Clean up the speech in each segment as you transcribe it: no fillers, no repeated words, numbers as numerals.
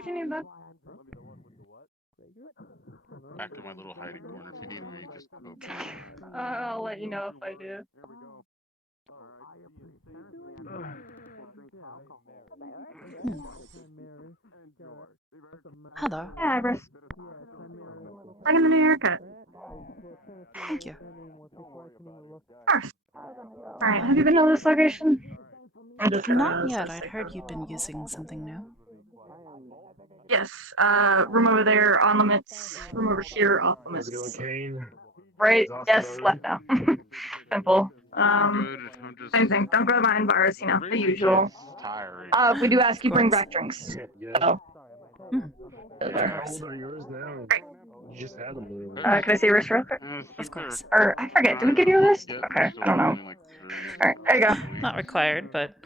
if you need that. Back to my little hiding corner. If you need me, just go. I'll let you know if I do. Hello. Yeah, Hybris. Bringing the new haircut. Thank you. Of course. Alright, have you been to this location? Not yet. I'd heard you'd been using something new. Yes, room over there, on limits. Room over here, off limits. Kane. Right, yes, left now. Simple. Good. I'm just Same thing. Don't go to mine bars, you know, the usual. tiring. We do ask you Of bring course. back drinks. Yeah. So, Of How course. old are yours now? You just had them. can I see your wrist real quick? Of course. Or, I forget, did we give you a list? Okay, I don't know. Alright, there you go. Not required, but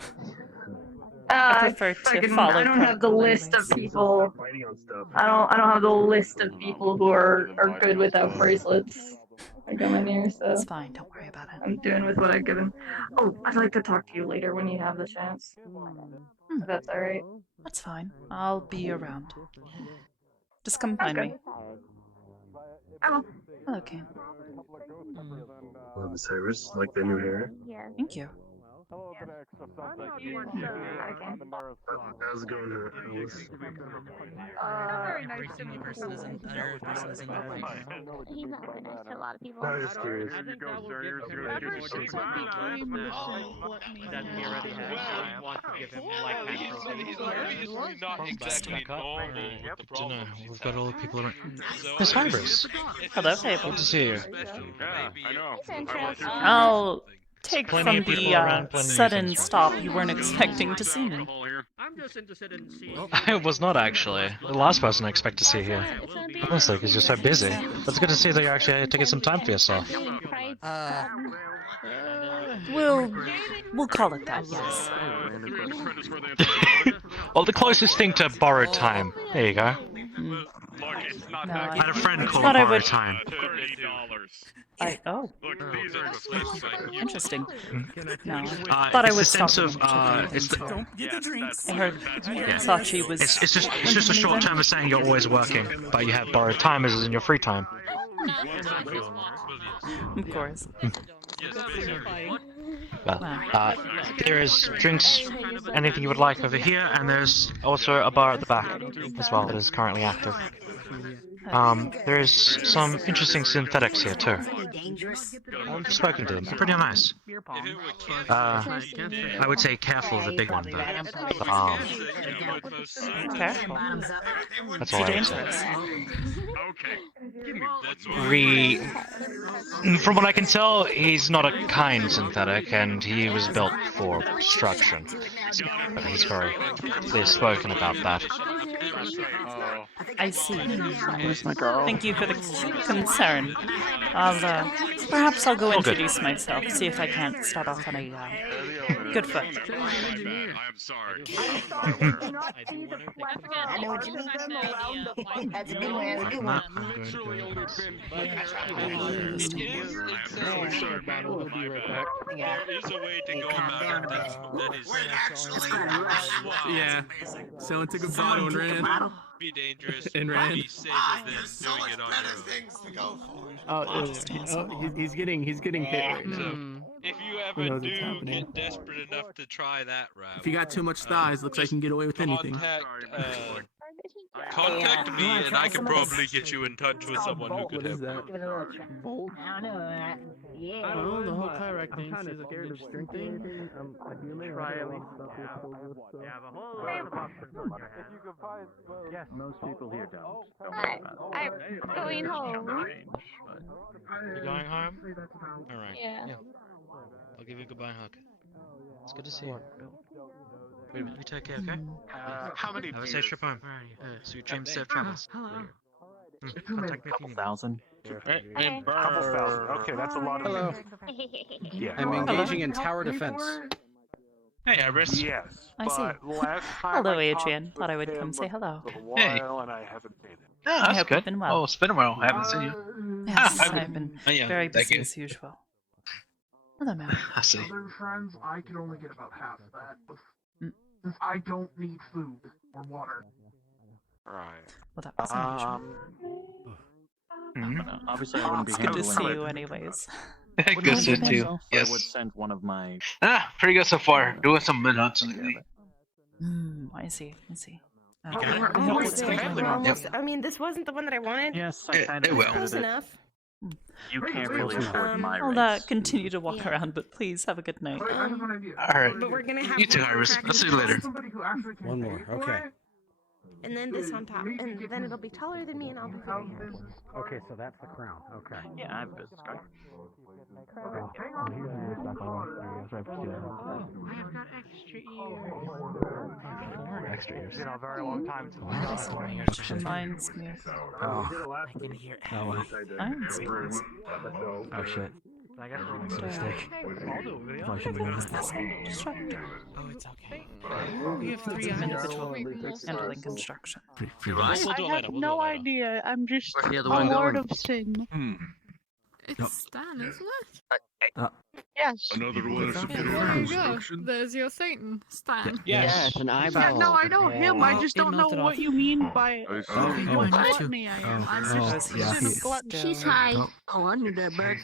I prefer to follow I don't have the protocol list of anyways. people. Fighting on stuff. I don't have the list of people who are good without bracelets. I come in here, so It's fine. Don't worry about it. I'm doing with what I've given. Oh, I'd like to talk to you later when you have the chance. If that's alright. That's fine. I'll be around. Just come Sounds find good. me. I will. Hello, Kane. Well, Miss Hybris, like the new hair? Thank you. How's it going, Alice? Very nice to meet you. He's not very nice to a lot of people. I'm just curious. We've got all the people around. Miss Hybris, Hello, good to see you. Yeah, I know. It's interesting. I'll take Plenty from of people the around, plenty of sudden things. stop you weren't expecting to see me. I'm just interested in seeing. I was not actually. The last person I expect to see here. Honestly, because you're so busy. But it's good to see that you're actually taking some time for yourself. We'll call it that, yes. Well, the closest thing to borrowed time. There you go. No, I had a friend called thought I borrowed would. time. Oh, interesting. No, It's thought I the would sense stop of it's the, I heard Sachi was. it's just a short term of saying you're always working, but you have borrowed time as in your free time. Of course. Well, there is drinks, anything you would like over here, and there's also a bar at the back as well that is currently active. There is some interesting synthetics here too. I've spoken to them. They're pretty nice. I would say careful of the big one though. Careful. That's all I would say. From what I can tell, he's not a kind synthetic, and he was built for destruction. But he's very clear spoken about that. I see. Thank you for the concern. Perhaps I'll go introduce myself, see if I can't start off on a good foot. I'm sorry. I know what you mean. That's a good one. That's a good one. There is a way to go about it that is Yeah. Someone took a bottle and ran. be dangerous, And but ran. be safer than doing it on your own. He's getting hit right now. If you Who ever knows what's do happening. get desperate enough to try that route, If you got too much thighs, looks like you can get away with anything. Contact me and I can probably get you in touch with someone who could What is help. that? Bolt? I don't know. Yeah. I don't know, the whole Kyrax thing. I'm kind of scared of drinking. I'm a human. Try at least stuff with Yes, most people here don't. I'm going home. You going home? Alright. Yeah. I'll give you a goodbye hug. It's good to see you. Wait, you take care, okay? How many Have a safe trip home. Sweet dreams, safe travels. Contact me if you need. Thousand. And Couple thousand. Okay, that's a lot of. Hello. Yeah. I'm engaging in tower defense. Hey, Hybris. Yes. I see. But last time Hello, I Adrian. talked Thought I with would come him say hello. a little Hey. while, and I haven't seen him. Oh, I that's hope good. you've been well. Oh, it's been a while. I haven't seen you. Yes, I've I've been yeah, very thank busy you. as usual. Hello, Matt. I see. Other friends, I can only get about half of that. Mm. Since I don't need food or water. Right. Well, that was unusual. Obviously, I wouldn't be It's good to see handling you, it. anyways. Good to Wouldn't too. so I would Yes. send one of my. Pretty good so far. Doing some minutes lately. I see. I see. We're I hope almost it's there. going We're well. almost. I mean, this wasn't the one that I wanted. Yes, I kind of it will. Close expected it. enough. You can't really afford my I'll rates. continue to walk around, but please have a good night. Alright. But we're gonna have You too, one Hybris. crack I'll see you later. One more. Okay. and then this on top, and then it'll be taller than me, and I'll be very happy. Okay, so that's the crown. Okay. Yeah, I have a business card. I have got extra ears. Extra ears. It's been a very long time since we That saw it. just reminds me of Oh. I can hear Iron Springs. Oh shit. I guess And, we're mistake. I'll do a video. Probably shouldn't have done that. Constructor. Oh, it's okay. We have three Individual eyes. handling construction. Free I rice. have no idea. I'm just Where's the other a one lord going? of sin. It's Nope. Stan, isn't it? Yes. Another one of There superior you go. construction. There's your Satan, Stan. Yes. it's an Yeah, eyeball. no, I know him. I just don't know what you mean by I see. how much gluttony I am. I'm Oh, just yeah, sin of he- gluttony. She's high. Oh, I knew that, bud.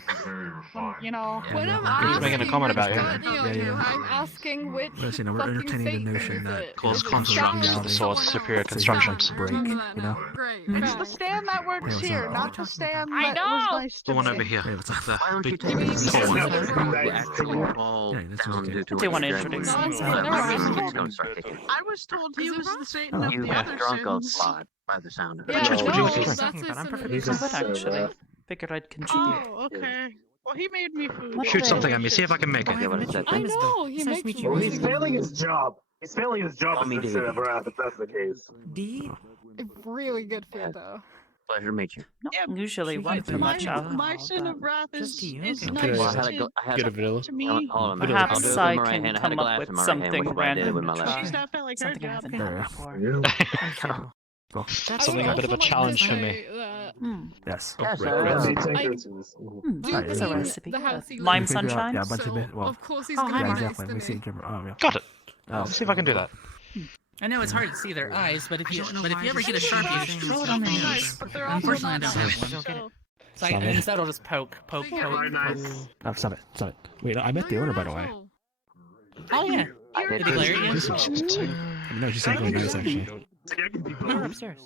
You know. When I'm He was making a asking comment about which you. gluttony on Yeah, you, yeah. I'm asking which Listen, we're fucking entertaining the Satan notion is that it? Close Is it construction Stan of or the sword, someone superior else? construction. Stan, break, remember you that know? now. Great, It's the thanks. stand that works what's here, up? not the stand I that was know. nice The to one me. over here. Hey, what's up? The Why don't you big take these tall one. the actual ball Yeah, that's down okay. due to Do you a wanna strategy? introduce No, yourself? they're I was right. told- Don't start thinking. I was told he Is it was right? the Satan of You the have other drunk a sins. lot by the sound of it. Yeah, Just would no, you like to that's drink? his But I'm son. perfectly I would actually. Figured I'd contribute. Oh, okay. Well, he made me food. What Shoot the- something at me. See if I can make Okay, it. what is that? I know, he makes meet really you. good his job. He's failing his job Call me David. if that's the case. D. really good food though. Pleasure to meet you. Not usually one for much alcohol. My sin of wrath is, Just to you, is okay. nice Well, I had a to, I had Get a a, vanilla. to me. hold on, Perhaps I'll do it with I my right can hand. I had a come up glass with in my right hand, something which I did it random with to my left try. She's hand. not felt like her Something I job. haven't had before. Cool. I Something would a bit of a also like to challenge for me. say that Yes. Yes, There's a clean recipe. the house he Lime lives in. sunshine. Yeah, a bunch of So, it. Well, of course he's Oh, gonna hi, be yeah, nice exactly. to We see me. each other. Oh, yeah. Got it. Oh. Let's see if I can do that. I know it's hard to see their eyes, but if you ever get a Sharpie, sharpie, just throw it on on the the knife, nose. but they're also Unfortunately, I not don't have nice, one. so- So instead, I'll just poke. Very nice. Oh, stop it. Stop it. Wait, I met the owner, by the way. Oh yeah. Did he glare at you? No, she seemed really nice, actually. We're upstairs.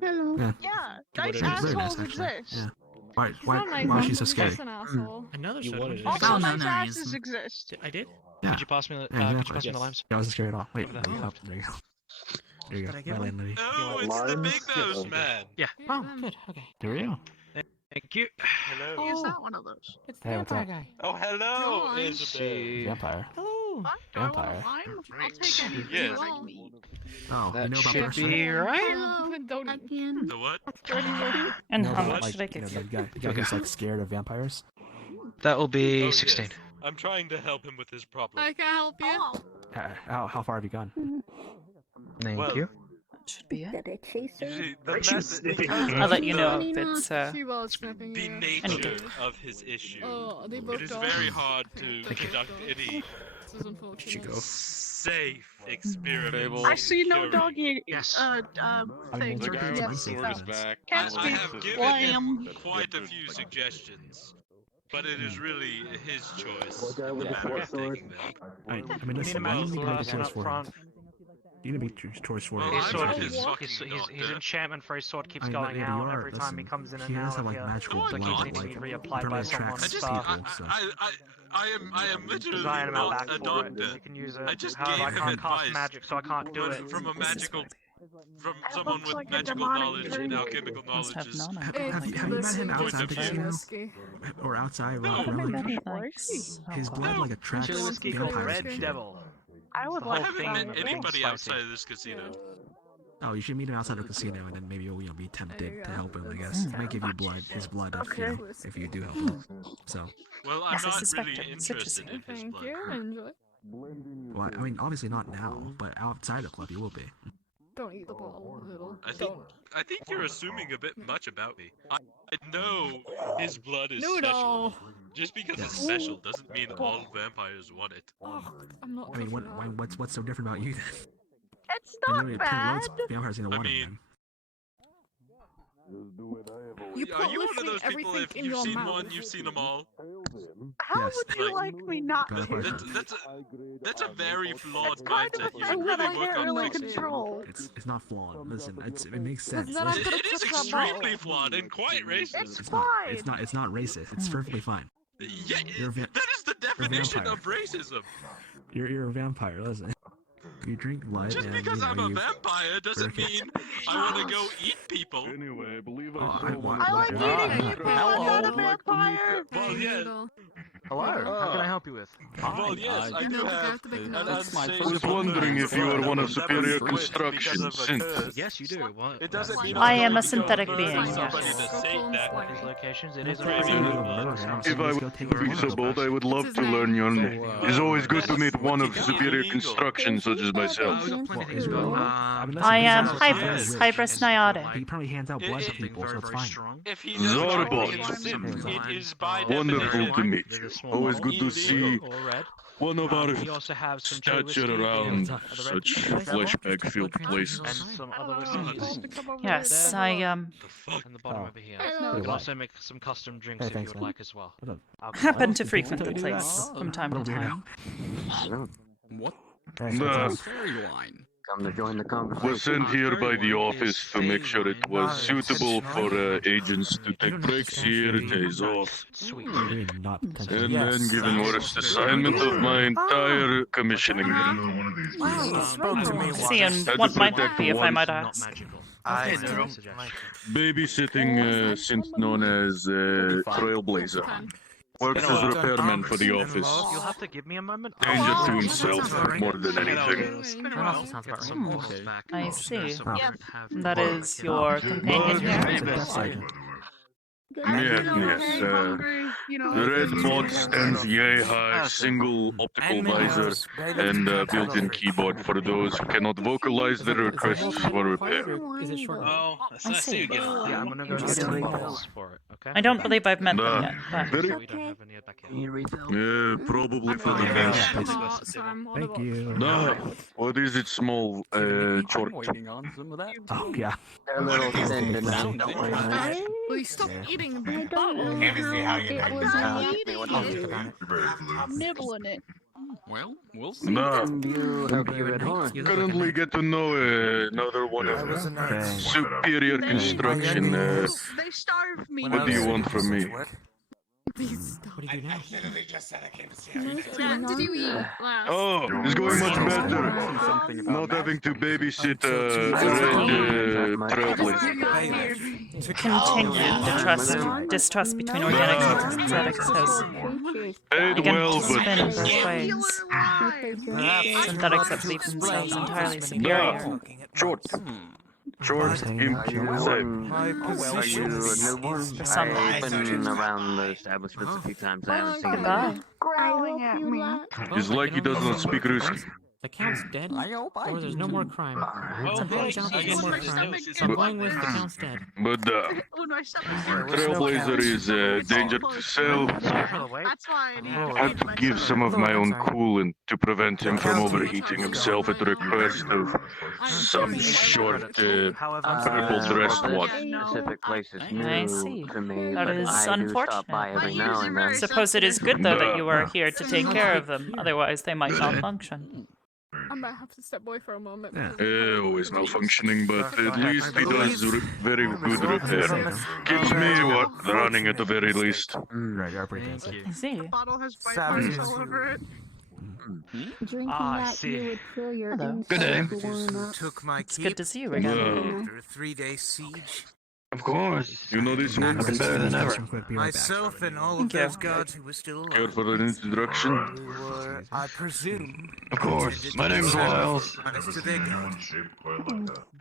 Hello. Yeah. Yeah, Very nice nice, assholes actually. exist. Yeah. Why He's not nice, is she so he's scary? just an asshole. Another You wanted it. Also, Oh, no, nice no, asses he's- exist. I did. Yeah. Could you pass me the Yeah, could you exactly. pass me the limes? Yeah, I wasn't scary at all. Wait, Over there. there you go. There you go. There you Did go. I get My one? landlady. No, it's the big nose man. Oh, good. Okay. There we go. Thank you. He is not one of those. It's the Hey, what's vampire up? guy. Oh, hello, Joy. Isabel. Vampire. Hello. What? Do I want a Vampire. lime? I'll take anything Yes. you like me. Oh, you That know about should person? be right. Hello, Don't again. The what? And You know how about, much should I you know, give you? the guy who's like scared of vampires? That will be Oh, 16. yes. I'm trying to help him with his problem. I can help you. How far have you gone? Thank Well, you. That should be it. You see, the Aren't you method, sniffing? because I'll of let you know the- if it's She was sniffing the you. nature of his issue. Oh, they both It is died. very hard to Thank you. conduct any This is unfortunate. safe experiments. I see no curing. doggy. Yes. Thing. The guy with the Yes. sword is back. Can't I speak. have given Lamb. him quite a few suggestions, but it is really his choice guy in with the the matter of sword? taking them. I mean, Need listen, a you magical need to make a person choice up for him. front. You need to make a choice for him. Well, His I'm sword, not his, his fucking his doctor. enchantment for his sword keeps I mean, going yeah, you out are, every time he listen, comes in he and does out. have, like, Yeah. magical No, I blood, don't. Needs to be like, reapplied by really someone. attracts I just, Stop. people, so. I am literally Design him out not back a for it. doctor. You can use I it. just However, I gave him can't cast advice, magic, so I can't do but it. from a This is magical, what- from That someone looks with like a magical demonic knowledge drink. and alchemical Must have knowledge. known Have, it. have you met him outside the Listen, casino? whiskey. Or outside, No. walking around? Everybody Like, likes his blood alcohol. like attracts Chili whiskey called vampires Red and shit. Devil. I would I like haven't thing met with anybody spicy. outside of this casino. Oh, you should meet him outside the casino, and then maybe you'll be There tempted you to go. help him. I guess it might give you blood, his blood, if you do help him. So, Well, I'm Yes, I not suspected. really Citrusy. interested in his Thank blood. you. Enjoy. well, I mean, obviously not now, but outside the club you will be. Don't eat the bottle, little. I think you're assuming a bit much about me. I know his blood is Noodle. special. Just because it's Yes. special doesn't mean all vampires want it. Oh, I'm not. I mean, touching that. what's so different about you then? It's And not literally, bad. loads of vampires gonna I want mean, him. You Are put you one of literally those people, everything if in you've your seen mouth. one, you've seen them all? How Yes. would you like me not Got a to? question. That's a very flawed It's kind mindset. of You a should thing that really I work can't on really fixing it. control. It's not flawed. Listen, it makes Because sense. then I'm Listen, gonna It is touch that extremely bottle. flawed and quite racist. It's fine. It's not racist. It's perfectly fine. Yeah, You're a va- that is the definition vampire. of racism. You're a vampire. Listen, you drink blood Just and because you know I'm a you. vampire doesn't mean I want to go eat people. Anyway, I believe Oh, I like eating people. I'm not a vampire. Well, yeah. Noodle. Hello, how can I help you with? Well, yes, I do Noodle, have the big an nose. unsafe. I was wondering if you are one of Superior Construction's synths. Yes, you do. What? It doesn't mean I I'm am going a to synthetic go being, murder somebody yes. to save that. Slimy. These locations, it is a Maybe very If I would be so bold, I would love to learn your name. It's always good to meet one of Superior Construction such as myself. I am Hybris, Hybris He Nyade. probably hands out blood to people, so it's fine. If he does not Zarbot. consent, it is by Wonderful definition to meet you. Always good to see one of our We also have some cherry whiskey, stature around the red such tea, flashback-filled and places. some other whiskeys. Yes, I And the bottom over here. Hello. We can also make some custom drinks if you would like as well. happen to frequent the place from time to time. What? The Line. Come to join the was conversation. sent here by the office to make sure it was suitable for agents to take breaks here, days off, Sweet. Not and then give an worst assignment of my entire commissioning. See, and Had to what might that protect be, if I one might Not ask? magical. Babysitting synth known as Trailblazer. Works as repairman for the office. You'll have to give me a moment. Danger to himself more than anything. Get some horseback. I see. Yes. That is your companion here? Yes. The red mod stands yay high, single optical visor, and built-in keyboard for those who cannot vocalize their requests for repair. Is it short? Oh, I see. Yeah, I'm gonna go get some bottles for it, okay? I don't believe I've met them yet, but Very, We don't have any back Can you refill? probably for the Yeah, best. please. Thank you. No, what is it, small, short? Oh yeah. They're a little thin tonight. Don't worry about it. Will you stop eating the I don't bottle? know how it was eating it. I'm nibbling it. Well, we'll see. No, You have a red horn. currently get to know another one of Superior Construction. They starved me. What do you want from me? Please stop. What do you do now? Did you eat last? Oh, it's going much better. Not having to babysit red Trailblazer. continued distrust between organics and synthetics has Paid begun well, to spin in but ways. Synthetics that believe themselves entirely superior. short. Short, impulsive. Are you a newborn? For some I've been around the establishments a few times. I haven't seen you. Goodbye. Growling at me. It's like he does not speak Ruski. The count's dead, or there's no more crime. Alright. Some point out there's no more crime, so I'm going with the count's dead. But When my stomach Trailblazer is a danger to sell. That's why I need to I have feed to give myself. some of my own coolant to prevent him from overheating himself at the request of some short, purple-dressed one. Specific places I new see. to me, That but is I do stop by unfortunate. every now and then. Suppose it is good, though, that you are here to take care of them. Otherwise, they might malfunction. I might have to step away for a moment. Yeah. because of Always malfunctioning, but at least he does very good repair. Keeps me running at the very least. Right, you're pretty fancy. I see. The bottle has bite marks all over it. Drinking I that see. you would fill your Hello. Good day. Took my It's keep good to see you again. after a 3-day siege. Of course. You know this one? Better than ever. Myself and all of Thank you. those guards who were still Care alive. for an introduction? Who were, I presume, Of course. My name's Wiles. honest to their god.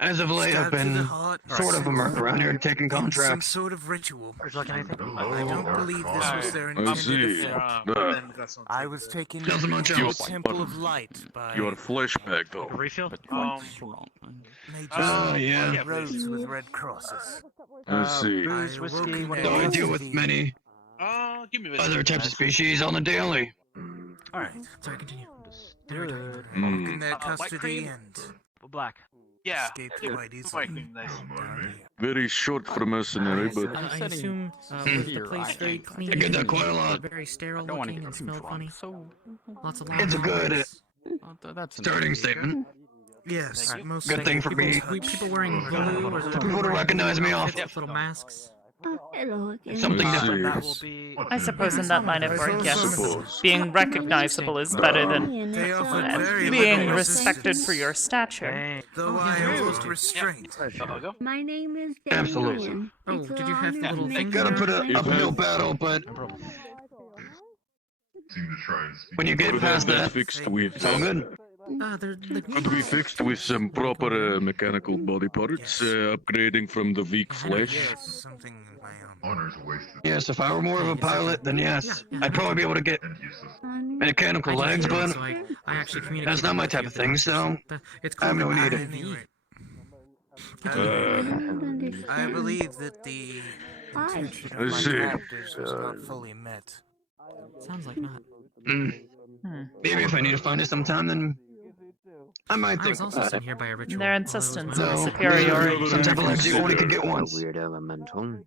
As of late, I've Stabbed to the been heart, sort of a merc around here taking some contracts. sort of ritual. Would you like anything? I don't believe this was their I intended see. effect. I was taken Doesn't much to the else. Temple of Light by Your flashback, though. Refill? they Oh, yeah. just roads with red crosses. I see. Booze, I whiskey, woke in whatever. Though I their deal with city. many Give me other types of species on the daily. Alright, sorry, continue. Woke Mm. in their white custody cream? and Black. Yeah. Escaped Yeah. quite easily. Very short for mercenary, but I assume was the place very clean? I get that quite a lot. Very sterile looking and smelled funny. Lots of It's a good That's starting statement. Yes, most Good thing for me. People wearing blue or For people to recognize me off. little masks. Hello again. Something I different. That will be. I suppose in that line of work, yes, suppose. being recognizable is better than They offered very being little respected resistance, for your stature. though I almost restrained. My name is Absolutely. Damian. Oh, It's did an you have honor the little to thing? make Gotta your put a acquaintance. uphill battle, but when you get could past have that that, fixed with. it's all good. Could be fixed with some proper mechanical body parts, upgrading from the weak flesh. Yes, something in my own. Yes, if I were more of a pilot, then yes, I'd probably be able to get mechanical legs, but I actually communicate. that's not my type of thing, so It's I have called no an need. At any rate, I believe that the intention of Let's my see. captors was not fully met. Sounds like not. Maybe if I need to find it sometime, then I might I think was also about it. sent here by a ritual. Their although it was insistence my on own. superiority. Some type of legs you only could get once. Weird elemental.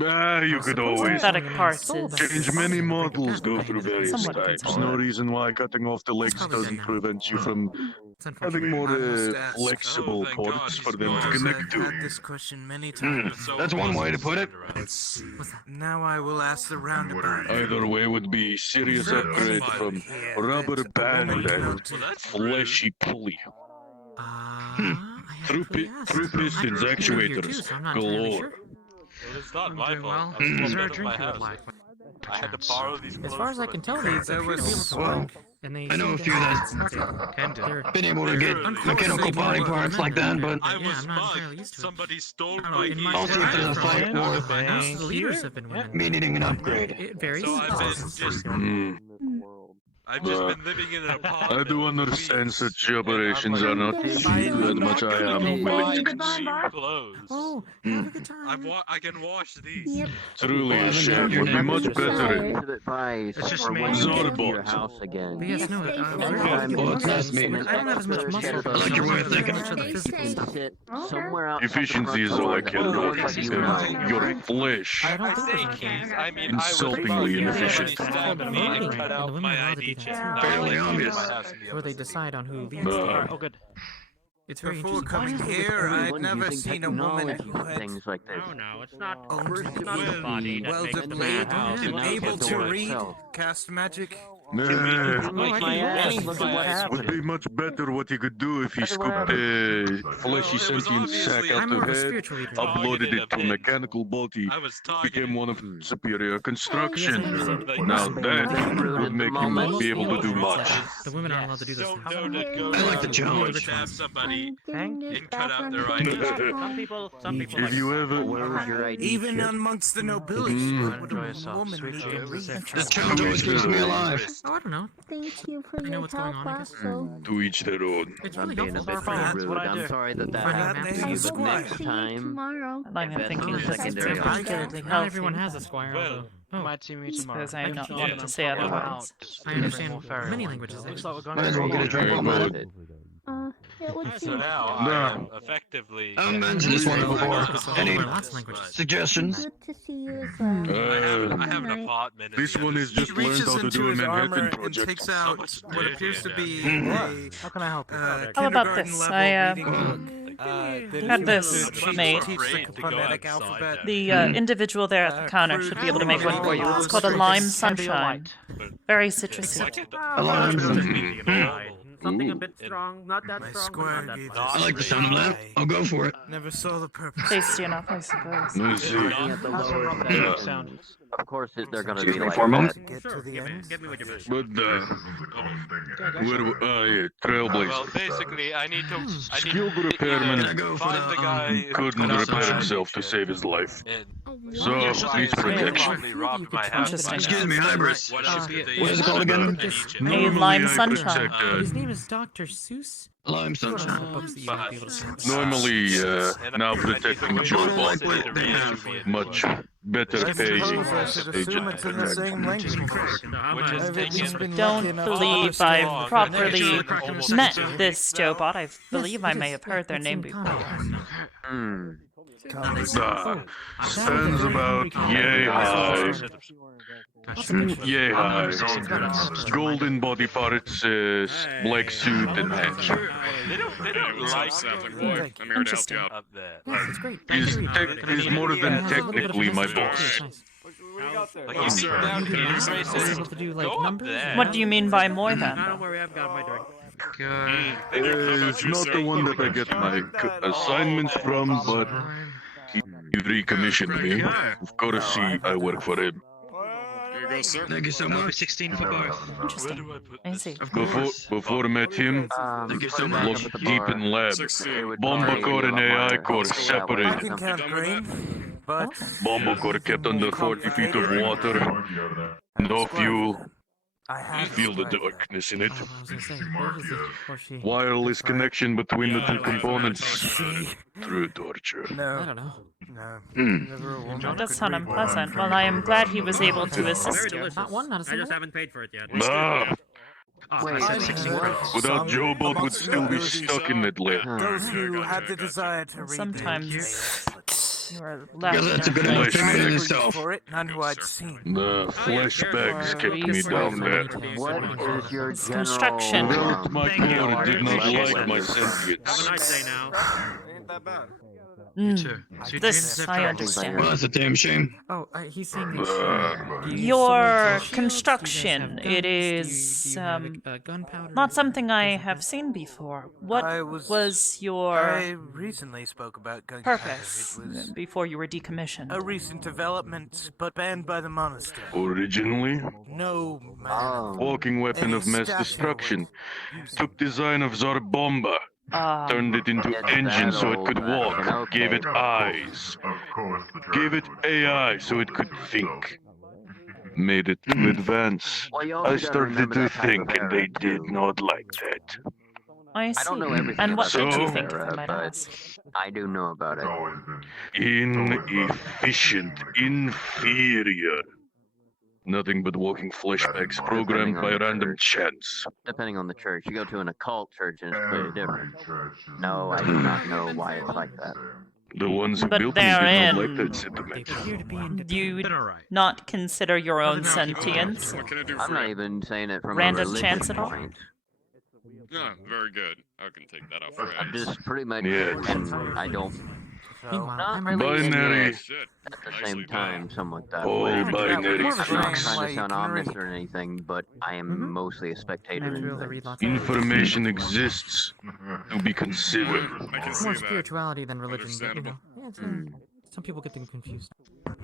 You could always Synthetic parts is change many models, go through various somewhat types. concerning. No reason why cutting off the legs doesn't prevent you from It's unfortunate. having more I must ask. flexible Oh, thank God, parts he's for them to smart. connect I've to. had this question many times. That's one way to put it. What's that? Now I will ask the roundabout. Either way would be serious upgrade from rubber band and fleshy pulley. I Through, actually asked. through pistons, I live here too, actuators, so I'm not entirely galore. sure. It's not my Doing well. fault. I'm Is there a out of drink my you would house. like? I had to borrow these As clothes far as I from can a- tell, they There appear to be able was- to well, work, and they I know a seem few to that have- Can do. they're- been able to get Unfortunately, mechanical body parts like that, but I Yeah, was I'm not entirely mugged. used to it. Somebody stole I don't know, my in my keys. I'll see if there's a fight Out of worth my house. Most of the leaders have been women. me needing an upgrade. It varies. So I've been just I've just been living in an apartment. I do understand such operations are not that much I am willing to concede. Clothes. Oh, have a good time. I can wash these. Yep. Truly a shame would be much better. Advice It's just for me. when you get to your Zorbot. house again. But yes, no, Well, it's nice meeting you. I don't have as much muscle. I like your way of thinking. Much of the physical stuff. Sit somewhere out. Efficiency is all I care about. Your flesh. I say keys. I mean, Insultingly I was inefficient. somebody stabbed me and cut out my ID chip. Now Fairly I can obvious. leave my house and be Where able they to decide on who leads. Oh, good. It's very Before interesting. coming here, I'd Everyone's never using seen a woman technology who for had things like this. No, it's not. owned It's not the body that well makes the displayed, man house. Yeah. and now able it's to the door read, itself. cast magic. Nah, My ass, look at what would happened. be much better what he could do if he scooped the fleshy Well, it was sentient sack obviously- out I'm of more of a head, spiritual leader. uploaded it to a Targeted a mechanical body, I was targeted. became one of superior construction. Like, Now that would make you not be able to do much. The women aren't allowed to do this Don't stuff. know to go I like the to challenge. stab somebody Thank and cut out their ID chip. Some people If like you ever, Where was your ID Even chip? amongst the nobility, Mm. would Enjoy a yourself. woman Sweet need to dreams. read? This challenge always keeps me alive. Oh, I don't know. Thank you for I know your what's going help on, I guess. also. to each their own. It's I'm really being a helpful. bit That's rude. what I do. I'm sorry that Finding happened maps. to you, I'll but next See you time, tomorrow. I'm Invest thinking in that secondary it's options. perfectly Not healthy. everyone has a squire, Well, although. Might see me tomorrow. Suppose I am not Yeah. wanting to say otherwise. I understand many languages. Looks like we're going Might as well get a drink Very on good. that. It would So seem now I Nah. am effectively. I haven't mentioned this one before. Any Lots of languages. suggestions? good to see you as well. I have an Night. apartment. at This the one end is of just the He learned reaches how to into do a his armor Manhattan and project. takes out much what dirtier appears to now. be How can I help you? How about kindergarten this? level I, reading book. had this made. Teach the phonetic alphabet. The individual there at the counter should be able to make one for you. It's called a lime sunshine. Very citrusy. Something a bit strong, not that My strong, squire but not gave that this I like the sound of that. I'll go for it. Never saw the purpose. Tasty enough, I suppose. Let's see. Looking at the lower Yeah. section, of course, they're going to Excuse be me like for a moment. Get to the end. Get me with your best. But yeah, Well, Trailblazer. basically, I need to. Skilled Can I repairman go for Find the guy who couldn't cut out repair my himself to ID save his life. and So, needs probably protection. robbed my house. Interesting. Excuse me, Hybris. What else did they What is it use called to again? protect each A other? Normally lime I sunshine. protect, His name is Dr. Seuss. Lime sunshine. Books that you might be able to see. normally now And I need to protecting wait Joe for the Bob city to reissue me a new much one. better I paying suppose I should assume it's in the same language. Which is I don't believe I've properly met this Jobot. I believe I may have heard their name before. Stands about yay high. Yay high. Golden body parts, black suit and hat. They don't like boy. I'm here to help you out. Yes, it's great. He's more than technically my boss. What do you mean by more than? Don't worry, I've got my drink. It's not the one that I get my assignments from, but he recommissioned me. Of course, I work for him. Here you go, sir. Thank you so much. 16 for both. Interesting. I see. Before I met him, Thank you so much. lost deep in lab. 16. Bomber core and AI core I separated. can count green, but Bomber core kept under 40 feet of water. No fuel. I have Feel the darkness in it. I was gonna say, where is it? Or she? Wireless connection between the two components. Through torture. I No, don't know. no. Hmm. Never a woman That does could sound read unpleasant. Well, I am glad he was able to assist you. Not one, not a I single. just haven't paid for it yet. Nah, Wait, I said 16 for both. without Joe Boat would still be stuck in that lab. Those who have the desire to read Sometimes you are Yeah, left. that's a good enough opinion in itself. for it, none who I'd seen. The flashbacks kept me down there. What is your It's general... construction. Felt my core did not like my Have a sentience. nice day now. Ain't that bad. This I Well, understand. that's a damn shame. Oh, he's saying Your construction, it is gunpowder. not something I have seen before. What I was your I recently spoke about gunpowder. purpose It was before you were decommissioned? a recent development, but banned by the monastery. Originally, No matter. walking weapon of mass destruction. Took design of Zarbomba. Turned it into engine so it could walk. Gave it eyes. Gave it AI so it could think. Made it to advance. I started to think and they did not like that. I see. don't know everything And what about did you So- think of them, I but ask? I do know about it. Inefficient, inferior. Nothing but walking flashbacks programmed by random chance. Depending on the church. You go to an occult church and it's completely different. No, I do not know why it's like that. The ones who But built me did not therein- like that sentiment. Do you not consider your own sentience? What can I do for I'm not you? even saying it from Random a religious chance at all? point. Yeah, very good. I can take that off for I'm just pretty much, Yes. and I don't, Meanwhile, not I'm really Binary. shit. at the same time, somewhat that All way. binary I'm not facts. trying to sound ominous or anything, but I am mostly a spectator in things. Information exists to be considered. I can It's see more that. spirituality than religion, but you Understandable. know, yeah, it's, some people get them confused.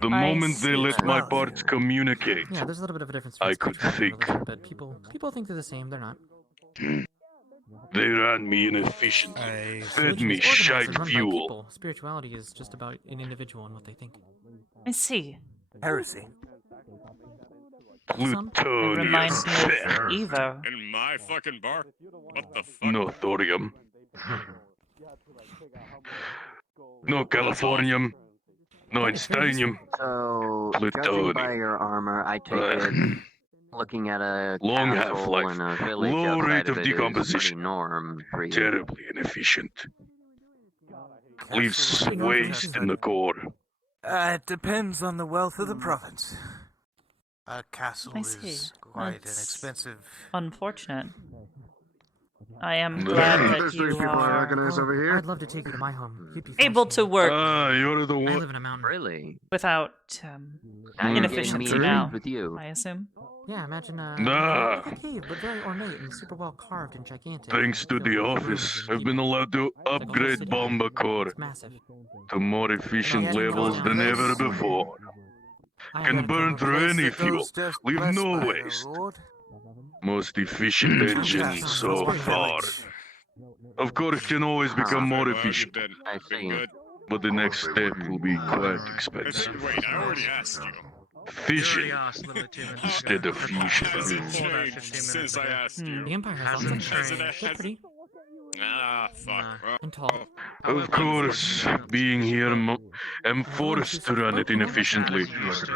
The I moment they see. let my parts communicate, Yeah, there's a little bit of a difference I between could spirituality and think. religion, but people think they're the same. They're not. they ran me inefficiently. Fed Religion me is organized shite and run by fuel. people. Spirituality is just about an individual and what they think. I see. Heresy. It Plutonium. reminds me of Evo. In my fucking bar? What the fuck? No thorium. No californium. No einsteinium. So, judging Plutonium. by your armor, I take it looking at a Long castle half-life, and a village low outside rate of it is decomposition. pretty norm for you. Terribly inefficient. Leaves waste in the core. It depends on the wealth of the province. A castle I see. is quite That's an expensive. Unfortunate. I am glad that you are I'd love to take you to my home. You'd be able to work Ah, you're the I one. live in a mountain. Really? without Now you're getting me inefficiency intrigued now, with you. I assume. Yeah, imagine Nah. like a cave, but very ornate and super well carved and gigantic. Thanks to the office, I've been allowed to upgrade Bomber Core It's massive. to more efficient levels than ever before. Can burn through any fuel, leave no waste. Most efficient engine so far. Of course, can always become more efficient, I see. but the next step will be quite expensive. Wait, I already asked you. Fission instead of fusion. Has it changed since I asked you? The Empire has lots of Has it- things. They're has- pretty. Ah, fuck. And tall. Of course, being here, I'm forced to run it inefficiently.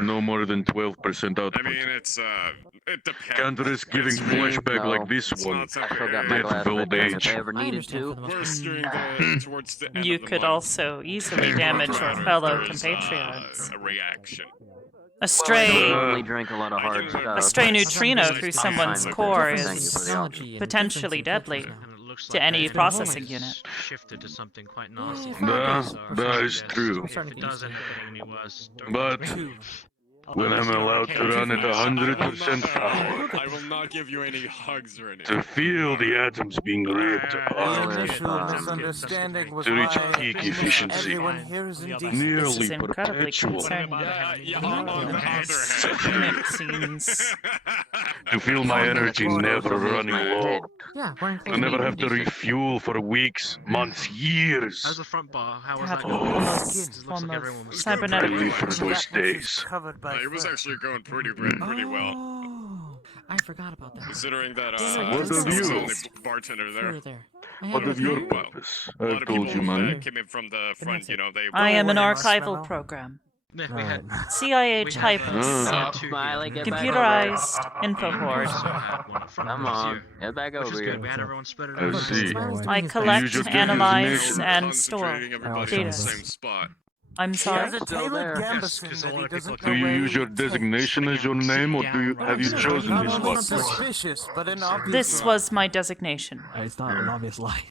No more than 12% output. I mean, it depends. Can't risk giving flashback No. like this one. I still got my Death glass of old if age. I ever needed to. Worse during towards the end You of the could month. also easily damage your fellow compatriots. A reaction. A stray, I drink a lot of hard stuff. a stray neutrino through I'm someone's fine with core it. Thank you is for the offer. potentially deadly Looks to like any the processing performance unit. shifted to something quite nasty. That is true. If it does end up getting any worse, don't But when I'm allowed to run at 100% power, I will not give you any hugs or anything. to feel the atoms being ripped The apart, initial misunderstanding was to reach why peak efficiency, everyone here is indeed This is nearly incredibly perpetual, concerning. On the other hand, Unit seems to feel my energy never running low, Yeah, wearing to clothes. never have to refuel for weeks, months, years. As a front bar, how to was have that a going? almost It looks form like of everyone was I cybernetic live for those days. covered by it was fur. actually going pretty well, Oh, I forgot about that. considering that So I What was of the you? only bartender there. Further. I had What a of your few- purpose? A lot I've of told people you mine. came in from the front, that's you know, they. I am an Don't worry, archival Marshmallow. program. Yeah, we had. CIH We had, Hybris. Ah. two Smiley, here. get back Computerized info We horde. also had one from Come this on, year, get back which over is here. good. We had everyone spread it I out. see. I collect, Use your analyze, designation. and store Concentrating everybody in data. the same spot. I'm He sorry. has a Still tailored there. gambison Yes, 'cause a that lot he of people doesn't Do know you where use he your takes. designation as your name, or have you chosen Not this only one? suspicious, but an obvious This lie. was my designation. It's not an obvious lie.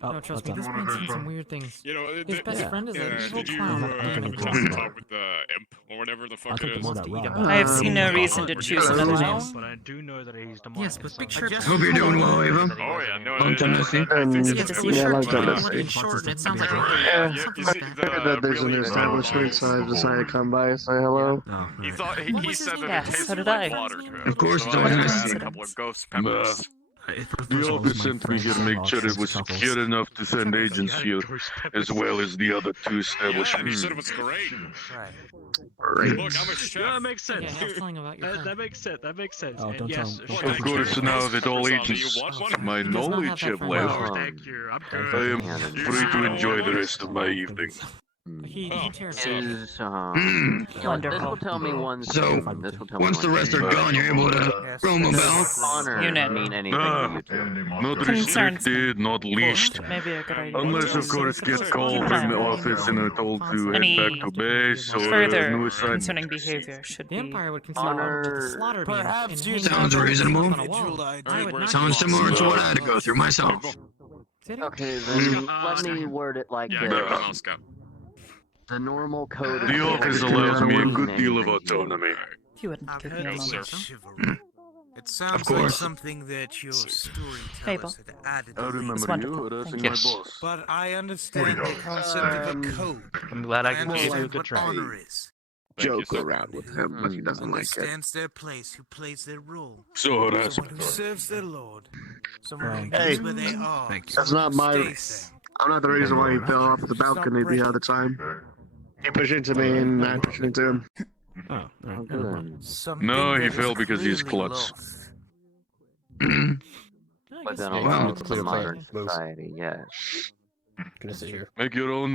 Oh, No, trust what's me, up? this man's seen some weird things. You know, His best friend is an evil did you clown. have a demon chance to clown. talk with the imp or whatever the fuck took it the is? one Wants to that eat wrong. him. I have seen no reason to choose another name. But I do know that he's demonic. Yes, but big shirt. Hope you're doing well, Ava. Oh yeah, no, Long time no see. I think Good it's to see good. you. Yeah, I like But, that. Bloody short, and it sounds like yeah, something you like see, that. I heard that there's a new really establishment, so I decided to come by and say hello. Oh, He right. thought What he was his said name? that Yes, it tasted so did like I. water to him. Of course, so it's I always had nice to to add see a you. couple of ghost Nah. peppers. The office sent me here make sure it was secure enough to send agents here, as well as the other two Yeah, establishments. he said it was great. Right. Look, I'm a chef. Yeah, that makes sense. Yeah, I was telling him about your friend. That makes sense. That makes sense. Oh, And don't yes, tell him. sure, Of Of thank course, you. now that all You agents want one? of my He does not have knowledge that have friend. left, Oh, thank you. I'm I good. am free to enjoy the rest of my evening. He tears it. Is, Hmm. this Wonderful. will tell me one So, thing. This will tell me once one the rest thing. are gone, you're able to roam about. Honor Unit. mean anything Ah, to you two. not Concerns restricted, not leashed. Maybe a good idea. Unless, of course, get called from the office and are told to head Any back to base or further new assignment. concerning behavior should The be Empire would consider Honor to slaughter me Perhaps and you hang Sounds me reasonable. on a wall. I would not Sounds do that. similar to what I had to go through myself. Say it again? Okay, then let me word it like Yeah, this. give him a mouse cup. The normal code of The office allows me a good deal of autonomy. You wouldn't give me a Yes, moment. sir. chivalry. It sounds like course. something that your storytellers Mabel. had added. I remember It's you wonderful. harassing Thank my Yes. boss. But I understand the concept of a code. I'm glad I I gave you a understand good what try. honor is. Thank you, Joke sir. around with him, but he doesn't like it. Understands their place, who plays their role. So Someone harassing. who serves their lord. Someone who Hey. knows where they are. Thank you. That's Someone not who my stays race. I'm not the reason why he fell off the balcony the other time. He pushed into me and I pushed into him. Oh, all right. Oh, Yeah, no problem. good. Something No, he that is fell because he's clearly klutz. lost. But then Yeah, allows it's the clear modern play. society, yes. Good to see you. Make your own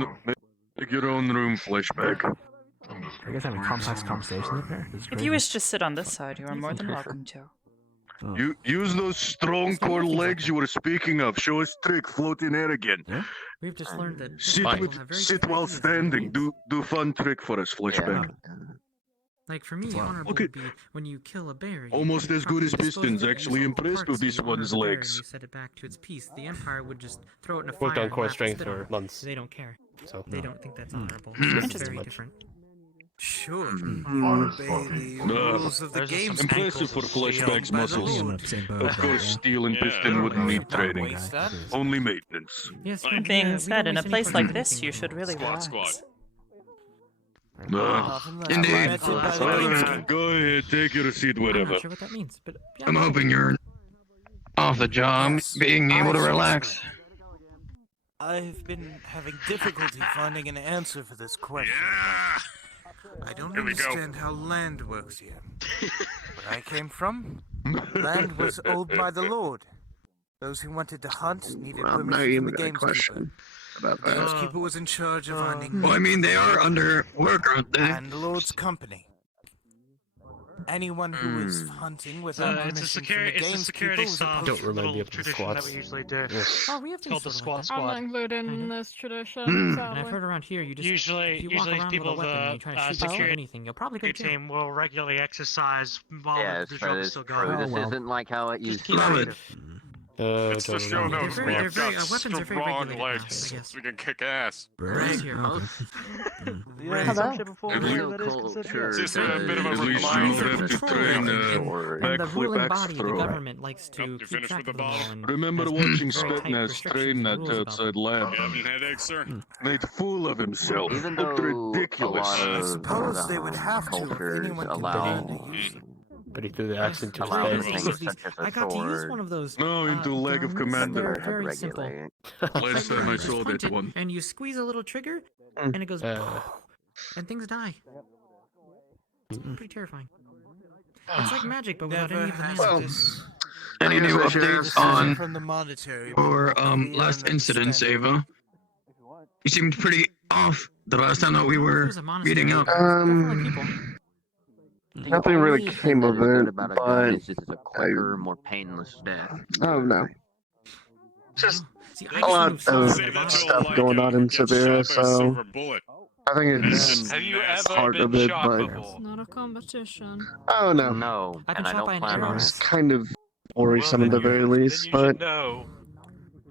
room flashback. I guess having a complex conversation up here. This is If crazy. you wish to sit on this side, you are more than welcome to. Oh. You use those strong core legs you were speaking of. Show us trick, float in air again. We've just learned that Sit people with, have very sit different while ideas of standing. obedience. Do fun trick for us, flashback. Like for me, Wow. honorable Okay. would be when you kill a bear. you Almost as good as properly dispose Pistons. of it, Actually use all the impressed parts with that this you honor one's the bear, and legs. You set it back to its piece. The Empire would just throw it in a Worked fire on and core laugh and strength spit on for it. months. They don't care. So They don't think that's honorable. Hmm. It's very different. Sure. Hmm. Obey the rules of the There's game. some Impressive for flashback's By the muscles. Lord. Same boat, Of course, yeah. steel and Yeah. piston wouldn't need Don't training. waste that. Only maintenance. Yes, Like- we, Being we said, don't in a waste any place parts like of this, anything you we should do. really Squad, relax. squad. Nothing less. Indeed. Granted by the game's game. Go ahead, take your seat I'm wherever. not sure what that means, but yeah. I'm hoping you're off the job, being able to relax. I've been having difficulty finding an answer for this question. I don't Here we go. understand how land works here. Where I came from, land was owned by the Lord. Those who wanted to hunt needed Well, now permission you from the got a gamekeeper. question about The that. gamekeeper was in charge of finding. Well, I mean, they are under work, aren't they? And the Lord's company. Anyone who was hunting without permission from the gamekeeper was Don't supposed to. remind me of the squats. That we usually do. Oh, we have It's called the things squat I'm not squad. included in this tradition, And sadly. I've heard around here, you just Usually, if you walk around people with a weapon and you try to shoot yourself or anything, you'll probably go to jail. team will regularly exercise while Yes, the but job is it's still true. going. This well. isn't like how it used to keep be. it. It's the show They're notes. very, We've they're very, got weapons are very strong regulated now, legs. I guess. We can kick ass. Right here. Hello. Just a bit of a At least you reminder. don't have to train And the backflip ruling axe body, the thrower. government, likes to You keep finished track with the of them all. bottle? And Remember has watching very tight Spetnaz restrictions train and that rules about outside lab? You having headaches, sir? Made fool of himself. Even Looked though ridiculous. a lot I of suppose they would have to if cultures anyone can allow learn to use them. But he threw the axe into his Allow head. things these- such as a I got to use sword. one of those. No, into leg of guns. commander. They're very simple. Regulate. Last time I saw Point that it, one. And you squeeze a little trigger, and it goes, and things die. It's pretty terrifying. It's like magic, but without any of the Never magic. has Well, this any new updates on from the monetary your last incident, Ava? You seemed pretty off the last time that we were meeting up. Nothing really came of it, About a but gun is just a quicker, more painless death. oh no. Just See, a lot of Say that you'll stuff like going it on when in you get shot Severe, by a so silver bullet. I think it's Have you Nasty. ever part of been it, shot but before? It's not a competition. oh no, No, I've and been I shot don't by an plan arrow. on it's it. kind of worrisome Well, at the then very you- least, then you but should know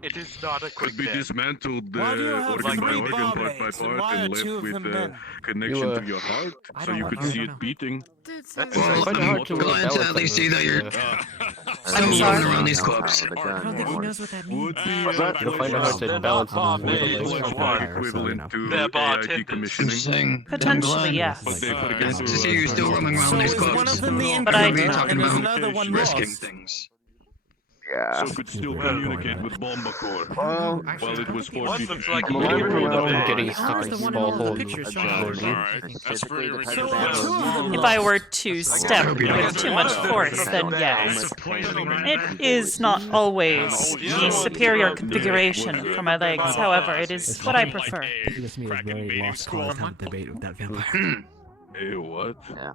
it is not a quick Could be death. dismantled Why do you have organ by three organ, part by barmaids, and part, why are and two left of with them a men? connection to your heart, I so you don't could know, I see don't it know. beating. That's That's Well, quite I'm hard to glad to rebel at least see that you're I'm still sorry? moving around these Know clubs. how the I gun don't think he works. knows what that means. Would be Was that- You'll find out they're to balance not the the which one. equivalent to They're AI bartenders. decommissioning. Saying, Potentially, yes. But they put to against see you still roaming around So these is clubs. one of them the But I- What are you emperor, talking and there's about? another one Risking lost? things. yeah. So could still communicate with Bomba Corps. Well, Well, it was One 40. looks like I'm you alive can and roll well. the bed. Getting I was the one in all of the pictures showing Alright, everything. that's pretty Specifically, the respectable. type of two of them If I were to step with too much force, then yes. It is not always the superior configuration for my legs, however, it is what I prefer. This me is very lost cause to have a debate with that vampire. Hey, what? Yeah.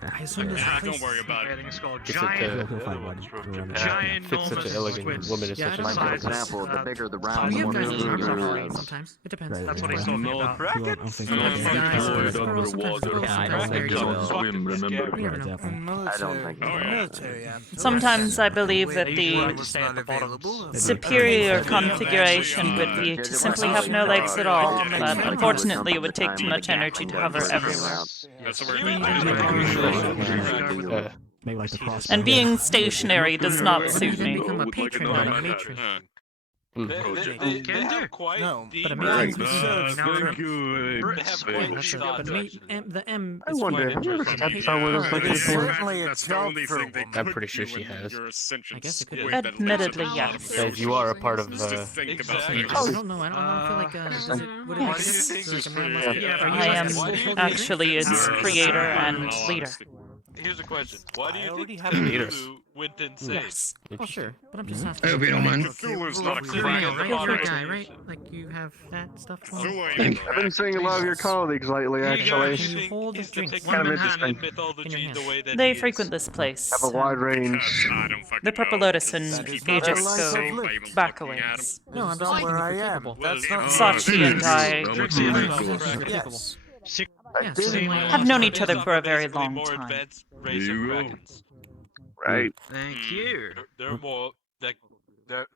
I assume this Ah, place don't worry about it. It's called It's giant. He'll find one. We'll run it. Giant, Fits such an enormous elegant twins. woman is Yeah, such a I Like, don't for know. example, the bigger the round, We the have more guys meaning in your arms words. sometimes. It depends. Right, That's what he's right. talking about. Brackets? Sometimes No, guys, deployed girls, underwater. sometimes girls, Yeah, I sometimes don't think very so. young. Don't swim, remember? You never know. I don't think so. Military Sometimes I believe that They the usually like to stay at the bottom. superior configuration would be to simply have no legs at all, but unfortunately it would take too much energy to hover everywhere. That's what You we're Maybe like the cross. And being stationary does not suit me. Become a Would like patron, another not a match. matron. They have quite No, the but a Right, man- thank you. They have Very quite much. the But the M I is wonder, quite have you ever interesting. stepped someone else like It's this before? certainly a That's the job only for a thing they woman. I'm could pretty sure do she in has. your ascension I guess it could sport be. that Admittedly, allows yes. them As you are a part of, just to think about exactly. things. I don't know. I don't feel like does it, would it Yes. does it- This is like a man pretty- must be- yeah, are you I like am a full actually its You're a creator senator, and in all leader. honesty. Here's a question. Why do I you already think have a leader. Cthulhu went insane? Yes. Well, sure, but I'm just I asking. hope you don't mind. Cthulhu's not a You're crack real, at the right? You're bottom a of guy, the right? Like you have that stuff going on? Cthulhu Thank ain't you. I've been seeing a lot of your colleagues lately, You actually. guys Can you think hold he's a drink? depicting Kind of Manhattan interesting. mythology In your the way that They he frequent is. this place. Have a wide range. I don't fucking The Purple know, Lotus and because That is he's not Aegis the the life go I've same lived. by even back a looking at him. ways. No, I'm Not just where I asking if am. you're capable. That's not Sachi and I How much Yes. will it Yes. cost? Yes. Yeah, did. same way. Have known each other for a Basically very long more time. advanced race There of you go. Krakens. Right. Thank you. They're more like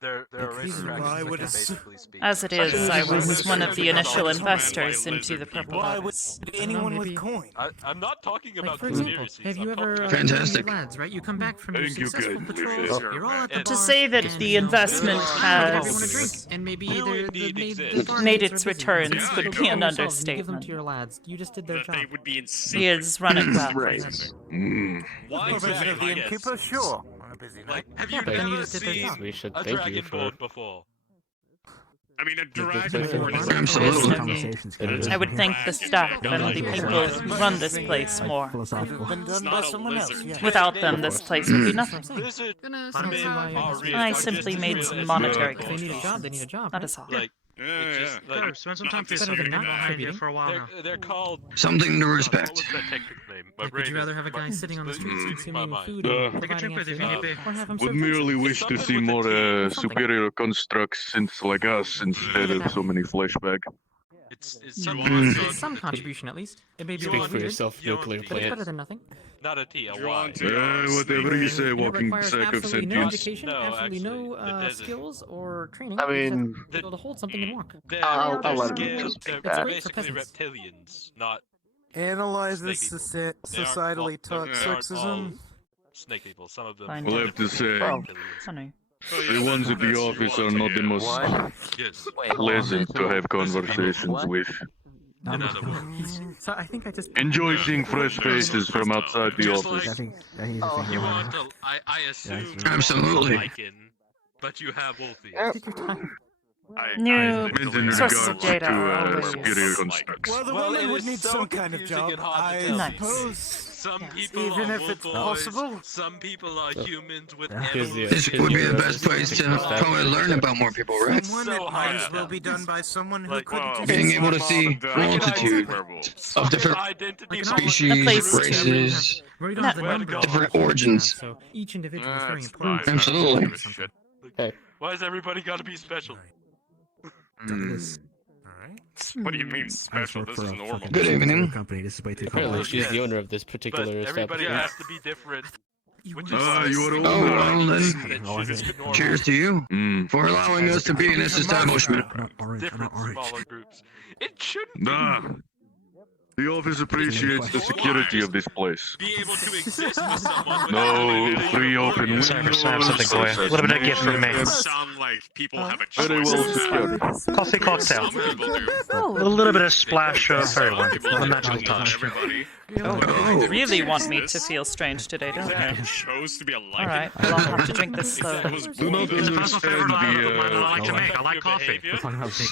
they're a race of Well, I Krakens would that can assume- basically speak. As it is, I was one of the initial investors into the Purple Why would Lotus. anyone with maybe- coin? I'm not talking Like about for example, conspiracies. have you I'm ever talking Fantastic. lads, right? You come back from your Thank you, successful good. patrols. Sure, You're all at the man. To bar, say that and, the you know, investment give everyone a has drink, and maybe Do the indeed maid- exist. the barmaids made are its busy. returns Yeah, would they be do. an You give them understatement. to your lads. You just did their That job. they would be in He is running well. Right. Mm. Why Permission exactly? of the I guess. innkeeper? Sure. On a busy night. Like, have Yeah, you but then you never just did their seen job. a dragonborn before? I mean, a direct I would thank the staff and the people who run this place more. Without them, this place would be nothing. I simply made some monetary contributions. They need a job. That is all. Sure, spend some time behind you for a while now. They're called Something to respect. What's that technical name? My Would brain you rather is- have a guy sitting on the streets consuming my food mind. and Take a trip providing with you if you extra need help, or have him Would serve merely pizza? wish to see more superior constructs synths like us instead of so many flashback. It's Some contribution at least. It may be a Speak little for weird, yourself, nuclear but it's better plant. than nothing. not a T, a Drawn Y. to Whatever you say, And it walking requires sack of absolutely no sentience. education, No, absolutely no actually, it doesn't. skills or training. I You just have mean, to be able to hold something and walk. They're, I'll they're let him scales, speak they're back. basically reptilians, not Analyze this snake people. They aren't societally all- taught they aren't all sexism. snake people. Some of them. Fine. We'll have to say, Funny. the ones at the office are not the most Yes. pleasant to have conversations with. In other words. So I think I just Enjoy seeing fresh faces from outside the Just office. like- You want to? I assume. Absolutely. Lycan, but you have Wolfie. take your time. New Meant in sources regards of data to are always superior constructs. Well, the Well, women it would is need so some kind of confusing job. and hard to I tell. Nice. suppose. Some people Even are if it's wolf possible. boys, some people are humans with This would be the best place to probably learn about more people, right? Someone So it might hard. as well be done by someone who Like, couldn't Being do able to see multitude of different identity species, place to- races, Where you don't have the Network. number of different people you origins. have, so each individual is very important. Absolutely. Why has everybody got to be special? What do you mean special? This is normal. Good evening. Apparently, she's the owner of this But particular everybody establishment. has to be different. Which is You are Oh, owner. well then, that shit is normal. cheers to you for allowing us to be in this establishment. Different smaller groups. It shouldn't Nah. The office appreciates the security of this place. be able to exist with someone. No free open windows. Sorry for saying something for you. A little bit of gift from me. Sound like people have a choice. Very well secured. Coffee cocktail. Some people do. A little bit of splash of fairy wine. A magical touch. Everybody. You really want me to feel strange today, don't I you? chose to be a lycan. Alright, well I'll have to drink this slowly. Do not It's a personal favorite of mine that I like to understand make. I like coffee.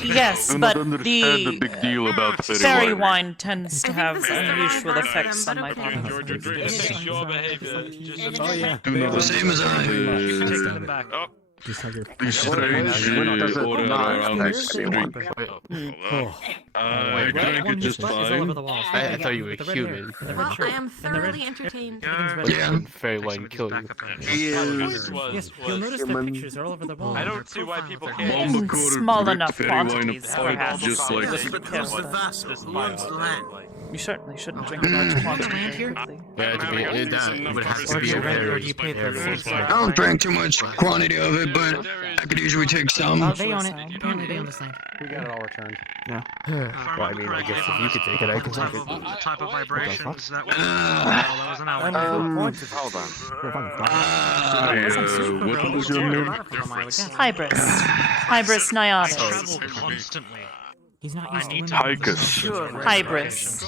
Yes, do but not understand the the big deal about fairy fairy wine. wine tends to have unusual effects on my body. Enjoyed your drink. It's your behavior. Just Do not Same as I. understand Them back. the strange order around this street. I drank it just Butt is all over fine. the walls. I thought you were With the red hair, human. and the red Well, I shirt, am and the red- thoroughly entertained. everything's red. Yeah. Fairy wine kill you. Yes, you'll notice the pictures are all over the wall. I don't see why people Bomba can't. In quarter small brick enough fairy wine quantities, apart, perhaps. just like Be careful. This land. You certainly shouldn't drink large quantities land here? quickly. Yeah, to be it would have to be a Or very you pay for the I don't drink too much quantity of it, but I could usually take some. They own it. Apparently they own this land. We got it all returned. Well, I mean, I guess if you could take it, I can take it. The type of vibrations that was. Ah. That was an I'm hour. hold on. what was your name? Hybris. Hybris Naiades. Travel constantly. He's not used to women. Hibris. Hybris.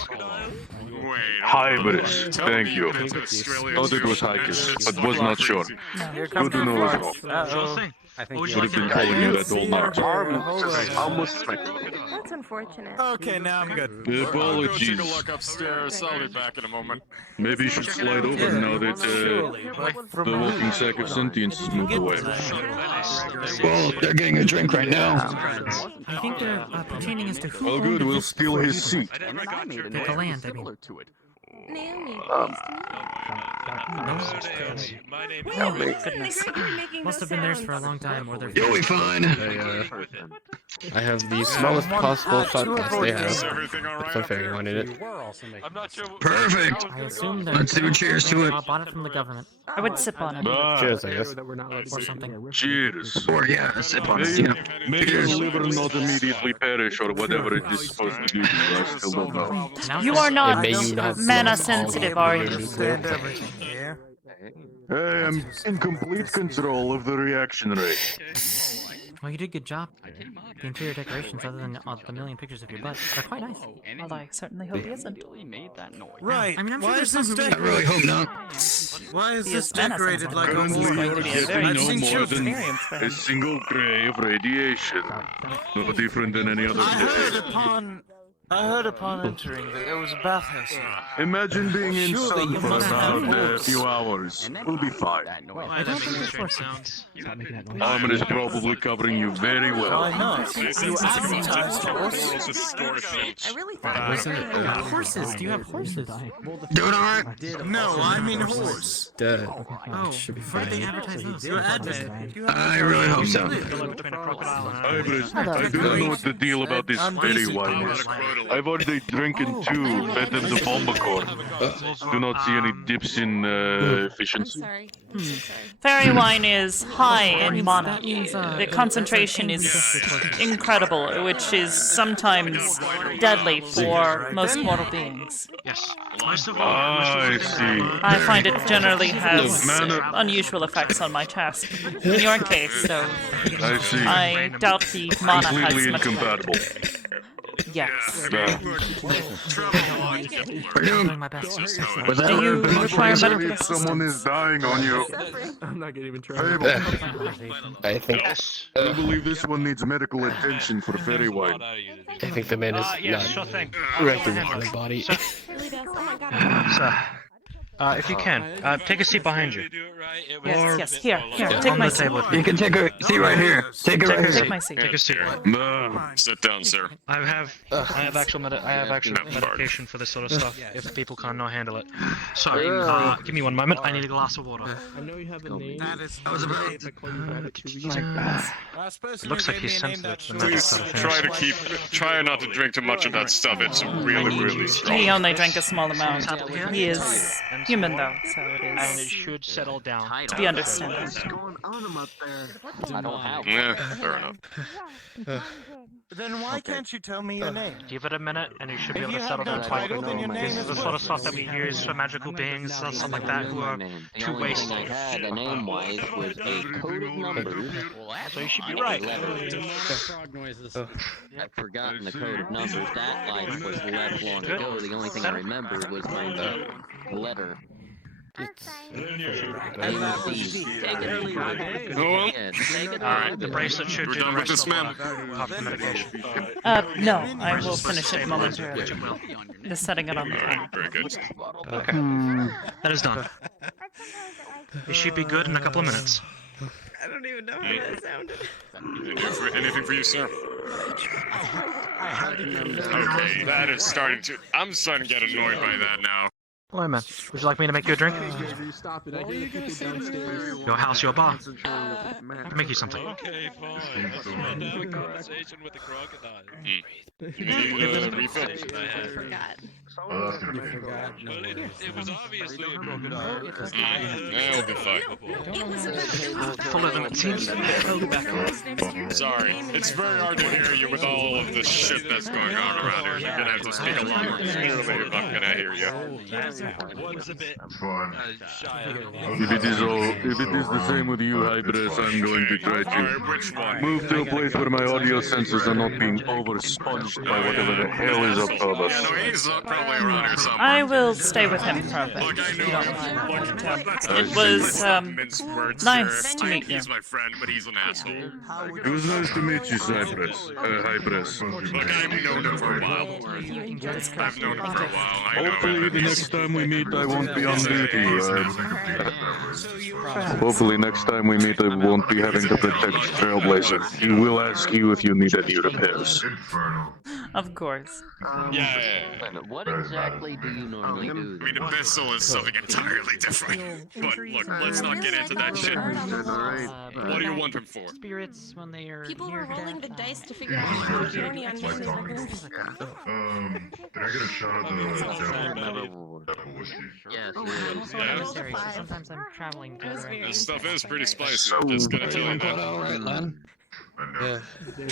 Hybris. Thank you. Thought it was Hibris, but was not sure. Good to know as well. Sure thing. I think What would you Would like have been to calling you that all Hold night. on. Almost expected. That's unfortunate. Okay, now I'm good. Apologies. upstairs. I'll be back in a moment. Maybe you should slide over now that the walking sack of sentience has moved away. Well, they're getting a drink right now. I think they're pertaining as to who Well, owned good. it We'll this steal before his you- seat. The land, I mean. Naomi, My name is. Oh my goodness. Must have been theirs for a long time, or they're. You'll be fine. I have the smallest possible shot glass they have. Everything all With right some up fairy here? wine in it. I'm not sure. Perfect. I assume that. Let's do a cheers to it. I bought it from the government. I would sip on it. Cheers, I guess. Or something. Cheers. Or yeah, a sip on it. May, Yeah. may your Cheers. liver not immediately perish or whatever it is supposed to do. I still don't know. You are not may you not mana feel sensitive, all are the you? Understand everything here. I am in complete control of the reaction rate. Well, you did a good job. The interior decorations, other than the million pictures of your butt, are quite nice. Well, I certainly hope he isn't. Right. I mean, I'm sure Why there's is this some who I really- really hope not. Why is He this is menacing decorated like a someone. Currently, war? going to be a you're very getting I've no seen more children. than experience for him. a single gray of radiation. No different than any other day. I heard upon entering that there was a bathhouse here. Imagine being in Surely sun you for must have about a holes. few hours. We'll be fine. Why that making strange sounds? Armor is probably covering you very well. Why not? You advertised horse. I really thought Horses. Do you have horses? Doing alright? No, I mean horse. Duh. Oh, Should be where did they fine. advertise those? Your advert. I really hope so. Between a crocodile and a... Hybris, I do not know what the deal about this fairy wine is. I've already drinking two, fed them the bomba corn. Do not see any dips in efficiency. sorry. Fairy wine is high in mana. That means, The concentration is incredible, which is sometimes deadly for most mortal beings. Yes. Most of all, I see. I find it generally has manner- unusual effects on my chest. In your case, though, I see. I doubt the mana has Completely much. incompatible. Yes. I'm doing my best. Do you require medical If someone assistance? is dying on you, I'm not gonna even try. Fable, I think I believe this one needs medical attention for fairy wine. I think the man is yeah, not sure thing. representing the body. Really does. Oh my god. Sir, if you can, take a seat behind you. Yes, yes. Here, On take my the seat. table. You can take a seat right here. Take it right Take here. my seat. Take a seat. Sit down, sir. I have actual medication for this sort of stuff. If people can't handle it. So, give me one moment. I need a glass of water. I know you have a name. I was about If I call you Rabbit It 2 weeks. looks like he's sensitive to the magic Please sort of things. try not to drink too much of that stuff. It's really strong. He only drank a small amount. He is human, though, so it And it is should settle down. to be understandable. I don't have Yeah, fair enough. Then why can't you tell me your name? Give it a minute, and you should be If able you to have settle no down quite title, then your quickly. name This is is the sort of stuff that we use for magical beings, stuff like that, who are too wasted. I had a name-wise was a code of numbers. So you should be right. I've forgotten the code of numbers. That life was left long ago. The only thing I remember was my letter. The bracelet should We're do done the with rest this, of man. the medication. No, I will finish it momentarily. Just setting it on the counter. Very good. Okay. That is done. It should be good in a couple of minutes. I don't even know how that sounded. Anything for you, sir? Okay, that is starting to. I'm starting to get annoyed by that now. Hello, man. Would you like me to make you a drink? Stop it. I hear the people downstairs. Your house, your bar. I'll make you something. Okay, fine. Let's find out a conversation with the crocodile. Refill. I forgot. Well, it was obviously a crocodile. That'll be fine. It was about Fuller than it seems. Sorry, it's very hard to hear you with all of the shit that's going on around here. You're gonna have to speak a lot more clearly if I'm gonna hear you. One's a bit shy of If it is the same with you, Hybris, I'm going to try Alright, which one? to move to a place where my audio sensors are not being oversponged by whatever the hell is up above Yeah, us. no, he's probably around here somewhere. I will stay with him for a bit. Look, I if you know. don't mind. That's It was mince words, nice sir. to meet you. He's my friend, but he's an asshole. It was nice to meet you, Hybris. Look, I've known him for a while. I've known him for a while. I know Hopefully the him. next time we meet I won't be on duty. Hopefully next time we meet I won't be having to protect Trailblazer. He will ask you if you need any repairs. Of course. Yeah. What exactly do you normally do? I mean, Abyssal is something entirely different. But look, let's not get into that shit. What do you want him for? Spirits when they are People near were rolling the death. dice to figure out how journey on missions are going to be. Can I get a shot of the devil whiskey? Yes, Also emissary, so sometimes I'm traveling to other This areas. stuff is pretty spicy. I'm just gonna tell you that. Alright, Len. Yeah. Well,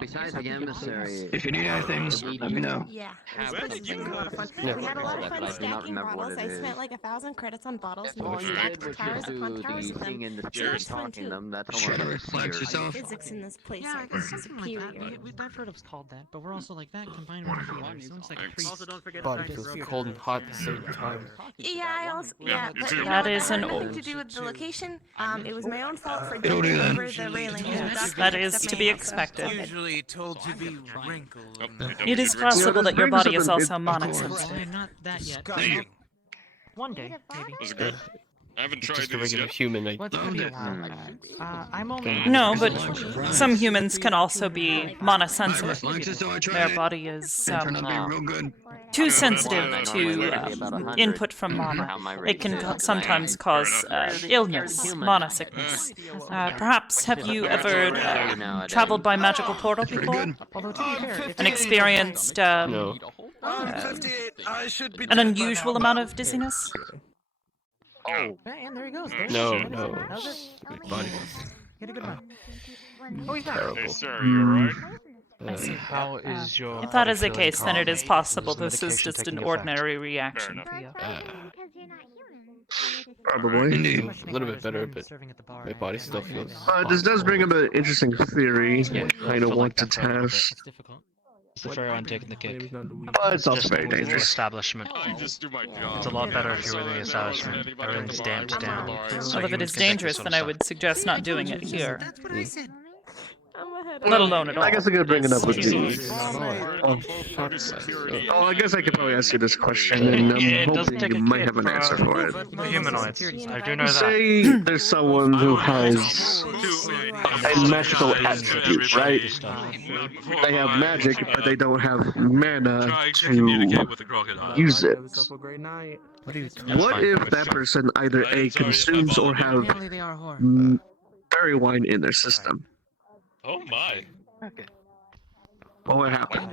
besides the emissary, If you need anything, let me know. Yeah, have this place something is a lot of fun. Yeah. We had a lot of But fun I do not stacking remember what bottles. it I is. spent like 1,000 credits on bottles. If all you did was towers just do upon towers the of them. thing in the So street much fun talking too. them, that's Sure, almost relax weird. yourself. Physics in this place Yeah, are something like that. superior. I've heard it's called that, but we're also like that combined with a healer. So it's like a priest. Also, don't forget body feels cold and hot at the same time. Yeah, I also but you know That what, is had an nothing to do with the location. It was my own fault for It'll do jumping that. over the railing. That is to be expected. Usually told to be wrinkled. It is possible that your body is also Well, monosensitive. I'm not that yet. Disgusting. One day, maybe. Was it good? I haven't tried Just a these regular yet. human. Well, it's gonna be a while. I'm only. No, but some humans can also be monosensitive. Relax, so I tried Their it. body is Turned out being real good. too sensitive to input from mana. It can sometimes cause illness, mana sickness. Perhaps have you ever traveled by magical portal before? Although to be fair, if And experienced No. an unusual amount of dizziness? Oh. And there he goes. No, There's no. How's it? Body. Get a good one. Oh, he's back. Hey, sir, you alright? I see. How is your If that body is the feeling case, then it is currently? possible Is the this is medication just taking an effect? ordinary reaction. Probably. Indeed. A little bit better, but my body still feels. This does bring up an interesting theory. I don't want to test. It's difficult. It's the fair one taking the cake. But it's also Just very the dangerous. establishment. I just do my job. It's a lot better if you're within the establishment. Everything's damped down. So Well, if it humans is can take dangerous, this then sort I of would suggest not doing it here. That's what I said. Let alone at all. I guess I could bring it up with you. Security. Oh, I guess I could probably ask you this question, and I'm Yeah, it doesn't hoping take you a might kid have an for answer for it. humanoids. I do know that. Say there's someone who has a magical attribute, right? They have magic, but they don't have mana Try to communicate with the crocodile. use it. Great night. What if that person either A, consumes or have Apparently they are a whore. berry wine in their system? Oh my. What would happen?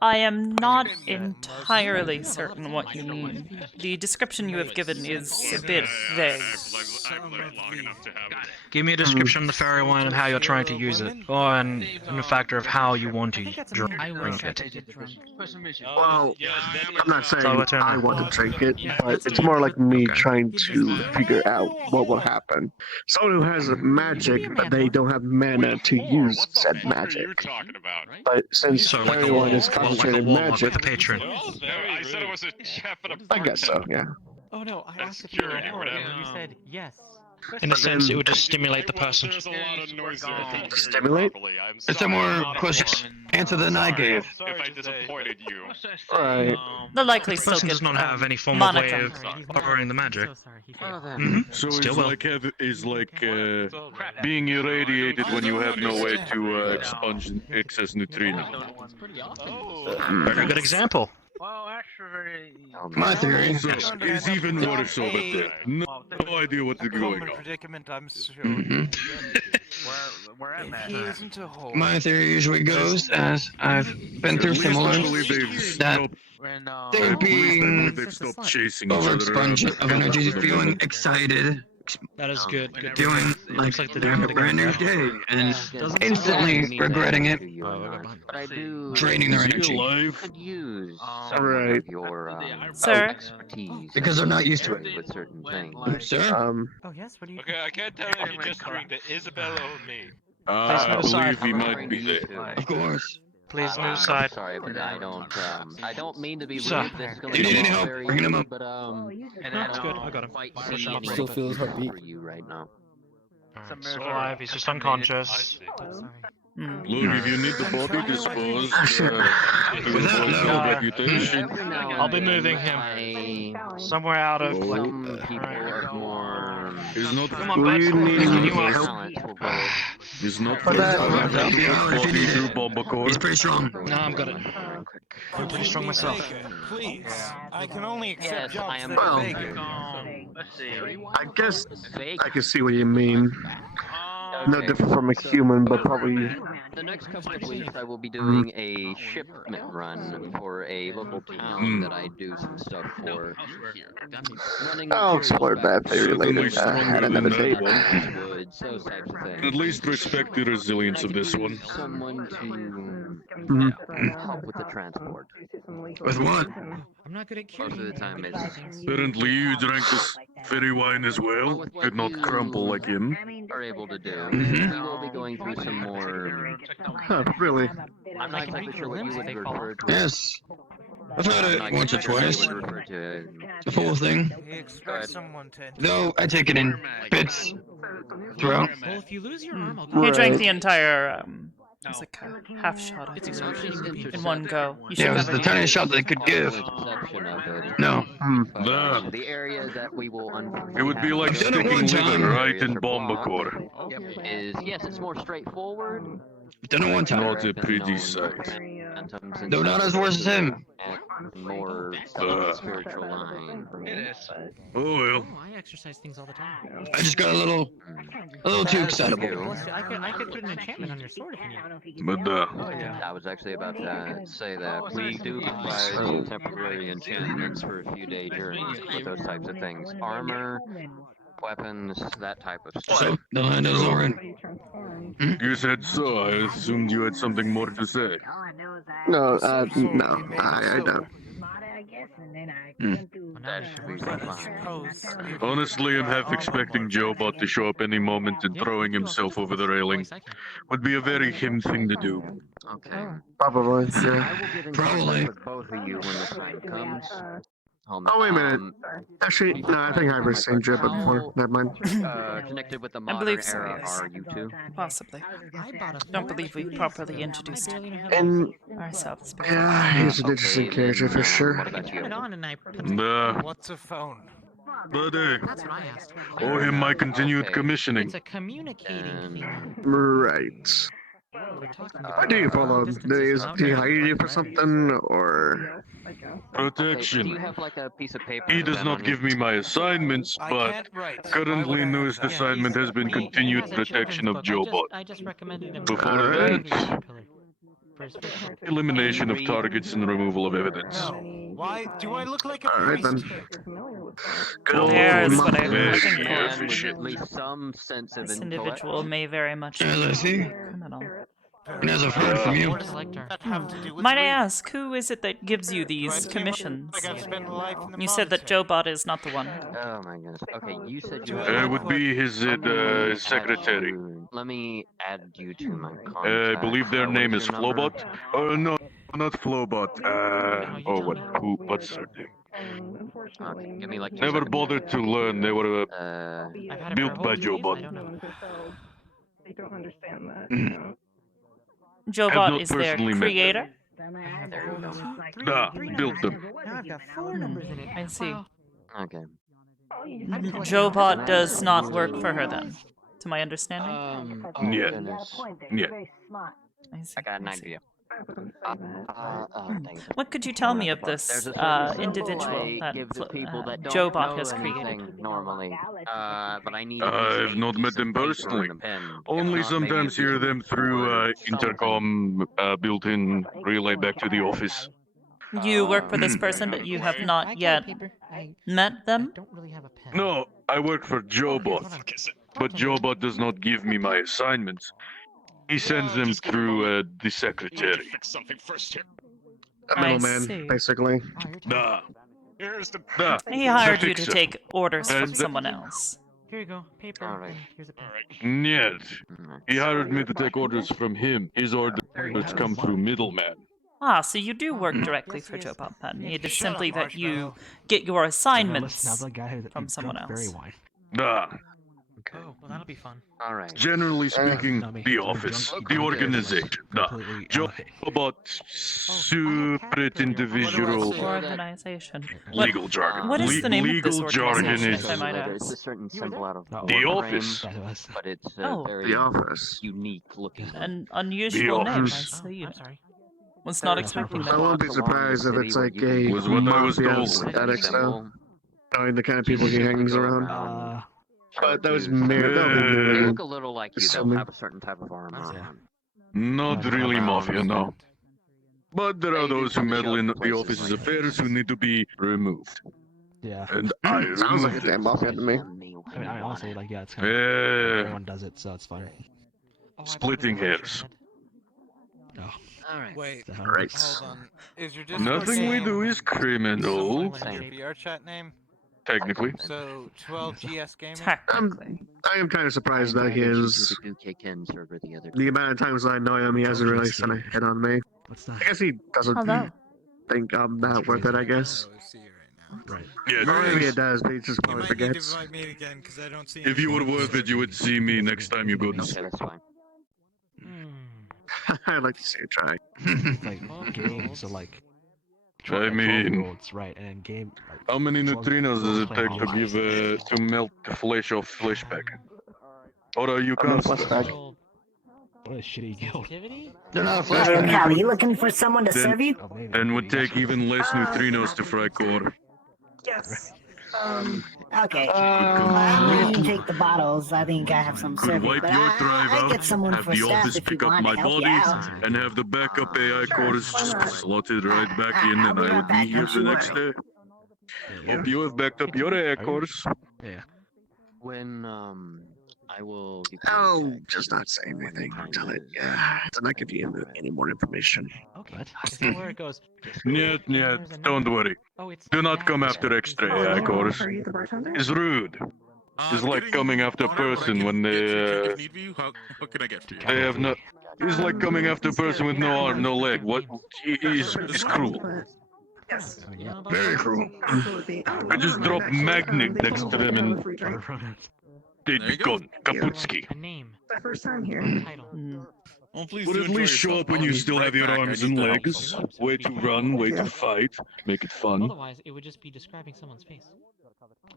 I am not entirely certain what you mean. The description you have given is a bit vague. I've lived long enough to have Give me a description of the fairy wine and how you're trying to use it, or in a factor of how you want to drink it. Well, I'm not saying So it's I want to drink it, but it's more like me trying to figure out what will happen. Someone who has magic, but they don't have mana to use said magic. talking about. But since So like a everyone wall, is like a concentrated wall, magic, like a patron. I said it was a chef and a I guess so, yeah. Oh no, I asked if you security or were a whore, whatever. and you said yes. In a sense, it would just stimulate the person. There's a lot of noise there. I can't hear you Stimulate? properly. I'm It's a sorry, more I'm not a question whore. answer than I gave. If I disappointed you. Right. They'll likely The still person give does not have any form of way monitoring. of operating the magic. So sorry. He failed. So Still it's will. like being irradiated when you have no way to expunge excess neutrino. Very good example. Well, actually, My theory. Also, it's even worse over there. No idea what is going Common on. predicament, I'm sure. we're at that. He isn't a whore. My theory usually goes, as I've been through At least I similar, believe they've that stopped, When, they're being they've stopped chasing each other overexpunged around. of energy, feeling excited, That is good. Good. feeling It like looks like they're they're having a doing brand new day, and instantly regretting it, But I do draining their energy. could use Right. some of your Sir? expertise Because they're not used to it. with certain things. Sir? Oh yes, what do you? Okay, I can't tell if you just drink the Isabella or me. I believe he might be there. Of course. Please, I'm new side. sorry, but I don't mean to be Sir. rude. This is gonna Do you be need any all help? very Bringing him rude, up. but That's good. I got him. quite Push see him up. any Still feel his heartbeat. for you right now. Alright, still alive. He's just unconscious. Look, if you need the body disposed, to Without avoid no- bad reputation, I'll be moving him somewhere out of. Some people are more. it's not Come on, bud. Really Picking you help. up. it's not For that- That'll be hours if you need it. Bombacore. He's pretty strong. No, I'm good. I'm pretty strong myself. Please, I can only accept Yes, I jobs am that are Well, bigger. Let's see. I guess Fake. I can see what you mean. no different from a human, but probably. The next couple of weeks, I will be doing a shipment run for a local town that I do some stuff for. I'll explore that theory later. At another date. Woods, those types of things. At least respect the resilience of this one. Someone to help with the transport. With what? I'm not good at Most of the time it's Apparently you drank this fairy wine as well. Could not crumple like him. are able to do. Mhm. We will be going through some more. Really? I'm not exactly sure what you would refer to. Yes. I've had it once or twice. The full thing. You expect someone to Though I take it in bits throughout. Well, if you lose your arm, I'll He drank Right. the entire, it's like a half shot, I think, in one go. You should Yeah, it was have the tiniest shot they could give. No. The area that we will It would be like I've done it sticking one time. liver right in Bombacore. is yes, it's more straightforward. I've done it one time. Not a pretty sight. Though not as worse as him. More spiritual line for me. Oh well. I exercise things all the time. I just got a little too excitable. I could put an enchantment on your sword if you need. But I was actually about to say that we do provide temporary enchantments for a few day journeys with those types of things. Armor, weapons, that type of stuff. So, the land is Orin. You said so. I assumed you had something more to say. No, no, I don't. That should be fine. Honestly, I'm half expecting Joebot to show up any moment and throwing himself over the railing. Would be a very him thing to do. Okay. Probably, I yeah. will get in Probably. contact with both of you when the time comes. Oh, wait a minute. Actually, no, I think I've seen Jibba before. Never mind. Connected with the I modern believe so, era yes. are you two? Possibly. Don't believe we properly introduced And ourselves. yeah, he's an interesting character for sure. What about you? Turn it on and I put What's a phone? But That's what I asked. owe him my continued commissioning. It's a communicating thing. Right. Why do you follow him? Do he hire you for something, or? Do Protection. you have like a piece of paper? He does not give me my assignments, I but can't write. currently newest assignment has been continued protection of Joebot. I just recommended him. Before that, elimination of targets and removal of evidence. Why do I look like a Alright priest? then. There's what I'm Very looking good for. shit. At least some sense of This intellect. individual may very much be As I see. a criminal. And as I've heard from you. Might I ask, who is it that gives you these commissions? You said that Joebot is not the one. Oh my goodness. Okay, you said you Would be his secretary. Let me add you to my I contact. believe their What name is is your number? Flowbot. Oh no, not Flowbot. What's her name? Okay, give me like 2 Never seconds. bothered to learn. They were I've had it built for a by whole 2 days, Joebot. I don't know. They don't understand that. Have Joebot not is their personally met them. creator? Nah, built them. Now I've got 4 numbers in it. I see. Okay. Joebot does not work for her then, to my understanding? Yeah. Goodness. Yeah. I see. I got an I see. idea. What could you tell me of this There's a certain symbol individual I that give to people that don't Joebot know has created? anything normally. But I need. I've not met them personally. Only sometimes hear them through intercom built-in relay back to the office. You work for this person, but you have not yet met them? No, I work for Joebot, but Joebot does not give me my assignments. He sends them through the secretary. Fix something first here. A I middleman, see. basically. Nah. Here's the. Nah. He hired the you to fixer. take orders And from the- someone else. Here you go, paper. Alright. Here's a pen. Niet. He hired me to take orders from him. His orders come through middleman. Ah, so you do work directly for Joebot then. It is simply that you get your assignments from someone else. Nah. Oh, well that'll be fun. Alright. Generally speaking, the office, the organization. Nah. Joebot, separate individual. Organization. Legal jargon. What is the name of Legal this jargon organization, is if I might It's a ask? certain symbol out of the Warframe, office. but it's Oh. very The office. unique looking. An unusual name, I office. see. I'm sorry. Was not expecting I that. won't be surprised if it's like a Was what I was mafia told. static style. Knowing the kind of people he hangs around. But those They merely look a little like you. They'll have a certain type of armor on. Not really mafia, no. But there are those who meddle in the office's affairs who need to be removed. Yeah. And I Sounds like a removed damn them. mafia to me. I mean, honestly, like, yeah, it's kind of Yeah. everyone does it, so it's fine. Splitting hairs. No. Alright. Wait, Right. hold on. Is your Discord Nothing we name do is criminal. someone in your BR chat name? Technically. So, 12GS Gaming? Technically. I am kind of surprised that his the amount of times I know him, he hasn't really sent a hit on me. I guess he doesn't Hello. think I'm that worth it. I guess. Right. Yeah, Or maybe it does, but he just probably forgets. again, because I don't see if you were worth it, you would see me next time you go to sleep. That's fine. I'd like to see you try. It's like game, so like. I mean, worlds, right, and then game. Like, how many neutrinos does it take to playing give to melt the flesh off fleshback? Or are you constant? What a shitty guild. They're not a Cal, flashback. you looking for someone to serve you? And would take even less neutrinos to fry core. Yes. Okay. You can take the bottles. I think I have some Could serving, wipe but your I drive get out, someone have for the staff office if you pick up want my to help body, you out. and have the backup AI cores just slotted right back in, and I would be here the next day. Hope you have backed up your AI cores. Yeah. When I will. Oh, just not say anything until it. To not give you any more information. Okay. Is that where it goes? Niet, don't worry. Do not come after extra AI cores. It's rude. It's like coming after a person when they What can I get for you? they have no. It's like coming after a person with no arm, no leg. What is cruel? Yes. Very cruel. I just drop magnet next to them and they'd be gone. Kaputski. A name. My first time here. Title. Oh, please Would do at enjoy least show yourself. up when I'll you be still right have your back. I arms need and to help legs. someone. Way to run, way to fight. Make it fun. Otherwise, it would just be describing someone's face.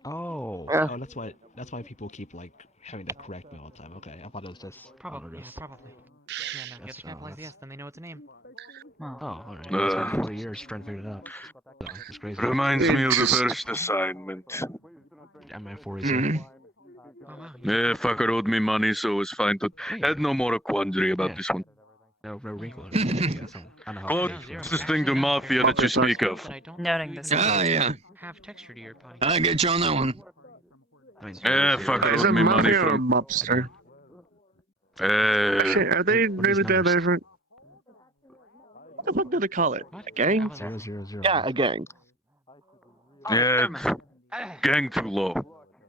Oh. Yeah. Oh, that's why people keep like having to correct me all the time. Okay, I thought it was just. Probably. Yeah, probably. Yeah, no. You have to capitalize the S, then they know it's a name. Oh, alright. I spent 40 years trying to figure it out. So, it's crazy. Reminds me of the first assignment. Yeah, man, 4 is here. Oh wow. Yeah, fucker owed me money, so it was fine. But had no more quandary about this one. No wrinkle. I don't know how. What's this thing to mafia that you speak of? Noting this. Ah, yeah. Have texture to your body. I get you on that one. Yeah, fucker Is owed it me money mafia or from. mobster? Shit, are they really that different? What did they call it? A gang? 000. Yeah, a gang. Yeah, gang too low.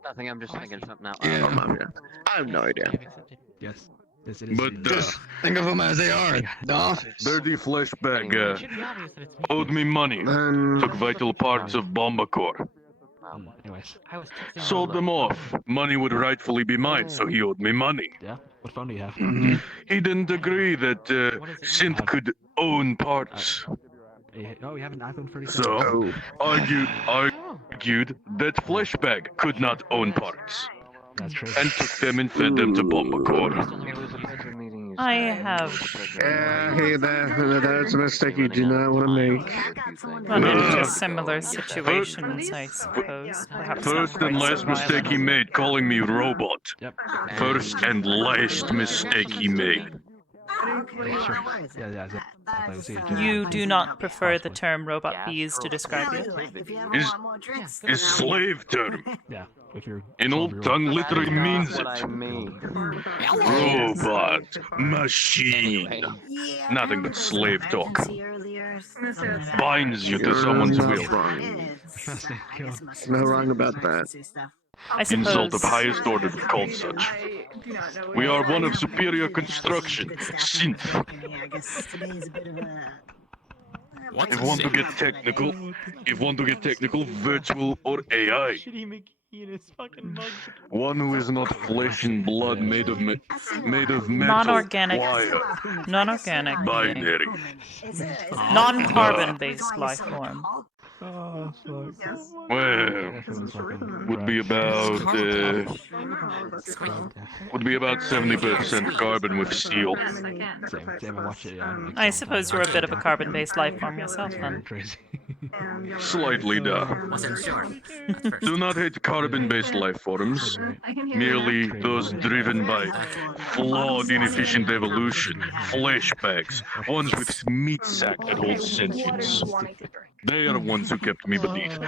Nothing, I'm just thinking something out Yeah. loud. Mafia. I have no idea. Yes. Yes, it is. But Just think of them as they are. The office. dirty flesh bag It should be obvious that it's me. owed me money. Then Took vital parts of Bomba Core. Anyways. I was texting. Sold them off. Money would rightfully be mine, so he owed me money. Yeah. What phone do you have? He didn't agree that Synth could own parts. Oh, you have an iPhone 37. So, argued that Flesh Bag could not own parts. That's true. And took them and fed them to Bomba Core. I have hey, that's a mistake you do not want to make. run into similar situations, I suppose. Perhaps not First quite and so last mistake he violent. made, calling me robot. Yep. First and last mistake he made. You do not prefer the term robot bees to describe you? Is slave term. Yeah. If you're In old tongue literally means What I it. mean. Robot. Machine. Nothing but slave talk. Binds you to someone's will. No wrong about that. I Insult of suppose highest order called such. We are one of superior construction. Synth. What's If want to get technical, virtual or AI. One who is not flesh and blood made of metal. non-organic, Wire. non-organic, Binary. non-carbon-based life form. Oh, fuck. Well, would be about 70% carbon with steel. I suppose you're a bit of a carbon-based life form yourself, then. Slightly, Wasn't sure. Do not hate carbon-based life forms, merely those driven by flawed, inefficient evolution, flashbacks, ones with meat sack that hold sentience. They are the ones who kept me beneath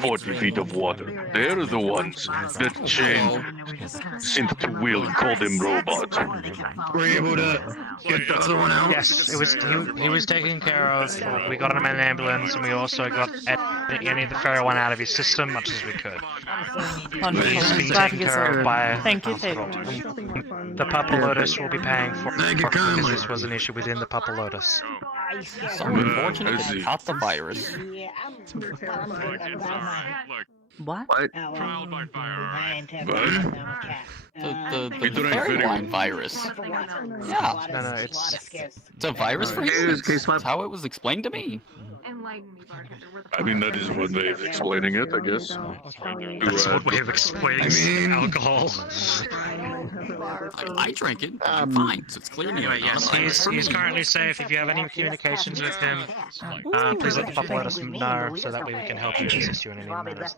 40 feet of water. They're the ones that chained synth to will and called him robot. Were you able to get the other one out? Yes, it was. He was taken care of. We got him in an ambulance, and we also got any of the ferro one out of his system, much as we could. Wonderful. He's I'm been glad taken he's care of by a Thank you, hospital. Tate. The Papa Lotus will be paying for it Thank you because kindly. this was an issue within the Papa Lotus. So unfortunate they caught the virus. What? Trial by fire. The fairy wine virus. Yeah. No, it's a virus for humans. That's how it was explained to me. I mean, that is one way of explaining it, I guess. That's one way of explaining alcohol. I drank it. I'm fine. So it's clear. Anyway, yes, he's currently safe. If you have any communications with him, please let the Papa let us know so that way we can help you and assist you in any matters.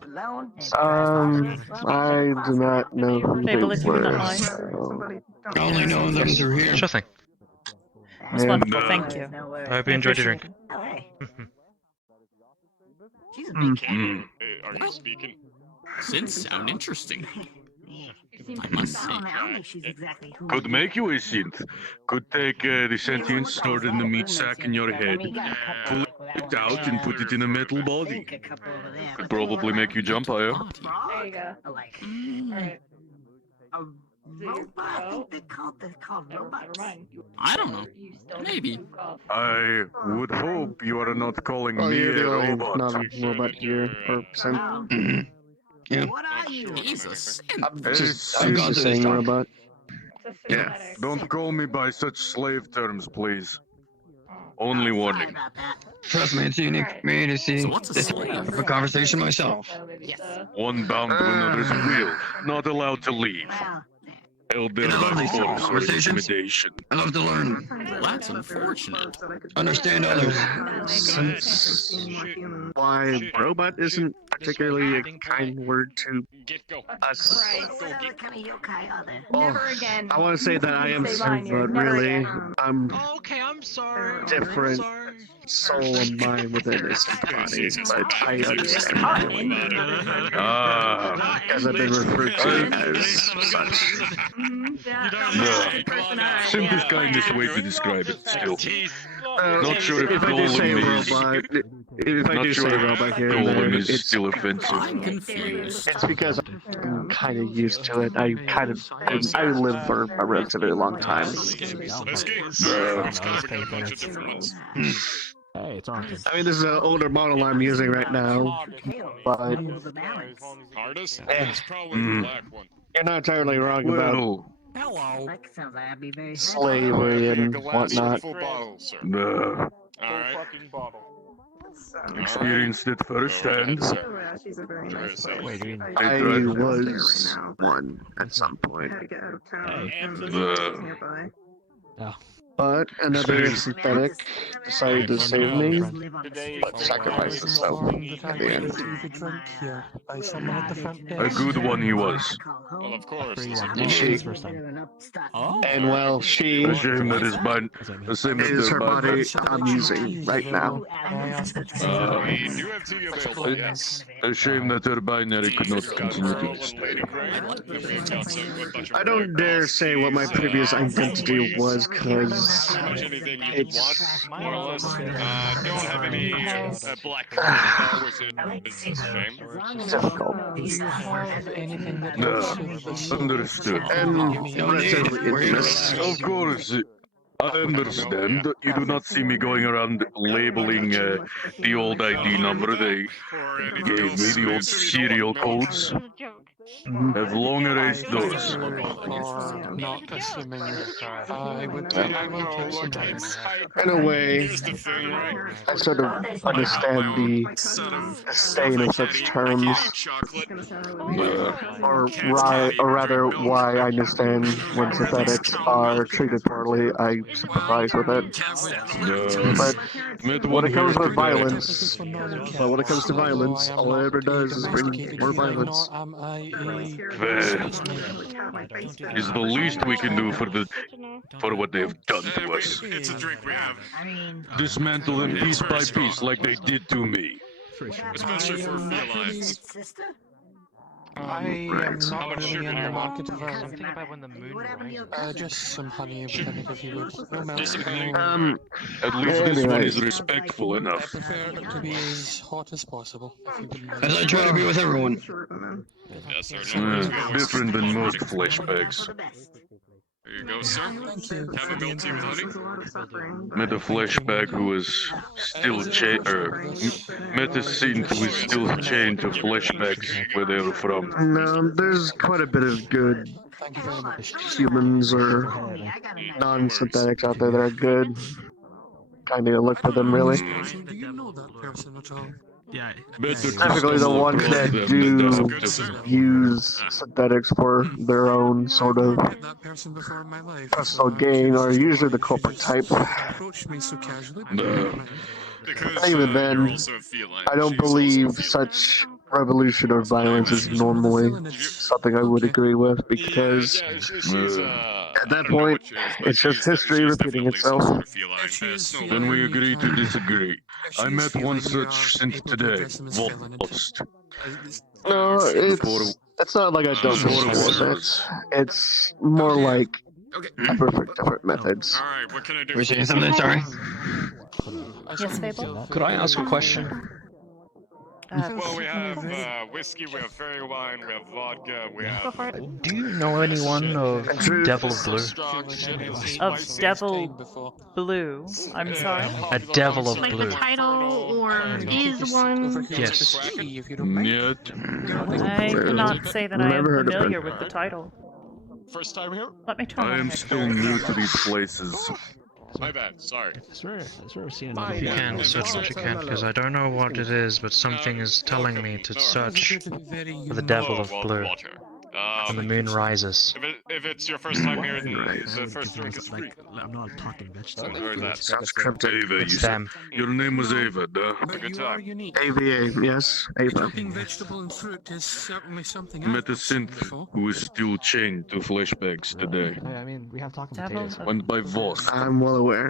I do not know who they Fable, if you would not were. mind. So. I only know those are here. Sure thing. That's wonderful, thank you. I hope you enjoyed your drink. She's a big cat. Are you speaking? Synths sound interesting. I must say. I don't think she's exactly who. Could make you a synth. Could take the sentience stored in the meat sack in your head, pull it out and put it in a metal body. Could probably make you jump higher. There you go. Alright. Robot? I think they're called robots. I don't know. Maybe. I would hope you are not calling Oh, me you're a the only robot. non-robot here, or synth. Yeah. What are you? He's a synth. I'm just saying robot. Yeah. Don't call me by such slave terms, please. Only warning. Trust me, it's unique for me to see So what's a this slave? type of conversation myself. Yes. One bound to another's will, not allowed to leave. Held there And I love by these force or conversations. intimidation. I love to learn, Well, that's unfortunate. understand others. Since why robot isn't particularly a kind word to us. What kind of yokai are they? Well, I want to say that I am synth, but really, I'm Okay, I'm sorry. different soul of mine within this body, but I understand. As I've been referred to as such. Synth is kindest way to describe it, still. Not sure if If I do say golem is... robot, if I Not do sure say if robot here and there, golem is it's still offensive. I'm confused. it's because I'm kind of used to it. I lived for a relatively long time. This game is covered in a bunch of different ones. Hey, it's on. I mean, this is an older model I'm using right now, but Hardest? Eh. It's probably the black one. you're not entirely wrong about Well, Hello. That sounds like I'd be very slavery and whatnot. Full bottle, sir. the Alright. experienced it firsthand. I was one at some point. The But another synthetic decided to save me, but sacrificed himself at the end. a good one he was. Well, of course. And she, and well, she A shame that his bind. A shame that is their her body bind. I'm using right now. We do have TV available, yes. A shame that her binary could not continue to Pearl and Lady Grey. We've got a bunch of I don't dare say what my previous identity was, cause pretty much anything you it's want, more or less. Don't have any black bar with it. It's a shame. difficult. Understood. And relatively infamous. Of course. I understand. You do not see me going around labeling the old ID number they gave me, the old serial codes. Have long erased those. Not assuming. I would say I will put some hints. In a way, Here's the thing, right? I sort of understand the disdain of such terms, or rather, why I understand when synthetics are treated poorly. I sympathize with it. But when it comes with violence, all it ever does is bring more violence. Is the least we can do for what they've done to us. It's a drink we have. Dismantle them piece by piece like they did to me. Especially for felines. I am not really in the market for Something about when the moon rises. just some honey, if you would. No milk. At least this one is respectful enough. I prefer it to be as hot as possible. If you wouldn't mind. As I try to be with everyone. Yes, sir. Different than most flashbacks. There you go, sir. Have a milk tea with honey. Met a flashback who was still chained, met a scene who is still chained to flashbacks where they were from. No, there's quite a bit of good humans or non-synthetics out there that are good. Kind of look for them, really. Do you know that person at all? Yeah. Typically the ones that do use synthetics for their own sort of personal gain are usually the culprit type. Even then, I don't believe such revolution or violence is normally something I would agree with, because at that point, it's just history repeating itself. Then we agree to disagree. I met one such synth today, Lost. No, it's not like I don't support it. It's more like I prefer different methods. Alright, what can I do? We're saying something, sorry. Yes, Fable? Could I ask a question? Well, we have whiskey, we have fairy wine, we have vodka, we have... Do you know anyone of Devil Blue? Of Devil Blue? I'm sorry? A Devil of Like Blue. the title, or is one? Yes. Yet. I cannot say that I am familiar with the title. First time here? Let me try. I am still new to these places. My bad, sorry. If you can, search what you can, because I don't know what it is, but something is telling me to search for the Devil of Blue. When the moon rises. If it's your first time here, the first drink is free. I'm not talking vegetable. Sounds cryptic. Ava, you said. Your name was Ava, duh? Good time. AVA, yes, Ava. Vegetable and fruit is certainly something Met a synth who is still chained to flashbacks today. I mean, we have talking potatoes. Went by Voss. I'm well aware.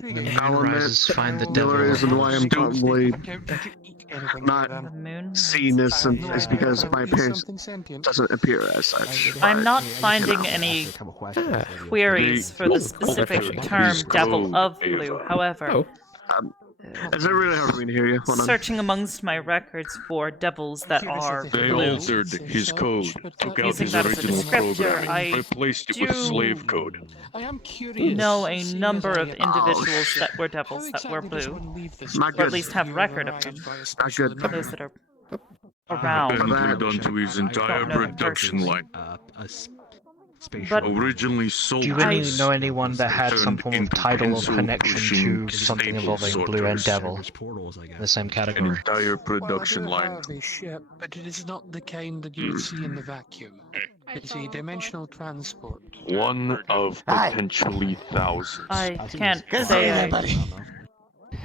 When the moon rises, find the Devil The of reason why I'm probably not The moon? seeing this is because my appearance doesn't appear as such. I'm not finding any queries for the specific term Devil of Blue. However, Is it really hard for me to hear you? Hold on. searching amongst my records for devils that are They blue, altered his code, took out using his that as a original descriptor, program, I replaced it with do slave code. know a number of individuals that were devils that were blue, Not or good. at least have record of them. Not good. Those that are around. Apparently done to his entire know them production line. But Originally sold Do you really know anyone that had some form of title or connection to something involving Blue and Devil? In the same an category. entire production line. But it is not the kind that you'd see in the vacuum. It's a dimensional transport. One of potentially thousands. I can't say I...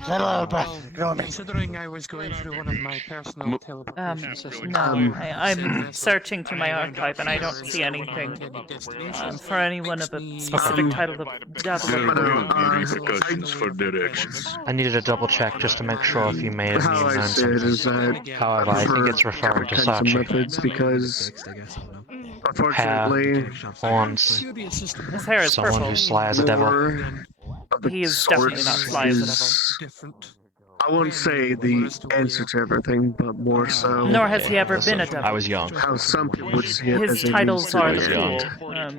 Considering I was going through one of my personal teleportation systems. No, I'm searching through my archive and I don't see anything for anyone of a specific title of devil. There will be repercussions for their actions. I needed a double check just to make sure if you may have How known I see it is something. that However, I think it's referring to different kinds of Sachi. methods because Hair, unfortunately horns, His hair is someone purple. who sly as a devil. more of the He is definitely not source sly as a is- I won't say the answer to everything, but more so Nor has he ever been a devil. I was young. how some people would see it His as a titles are the means to fool. Uh,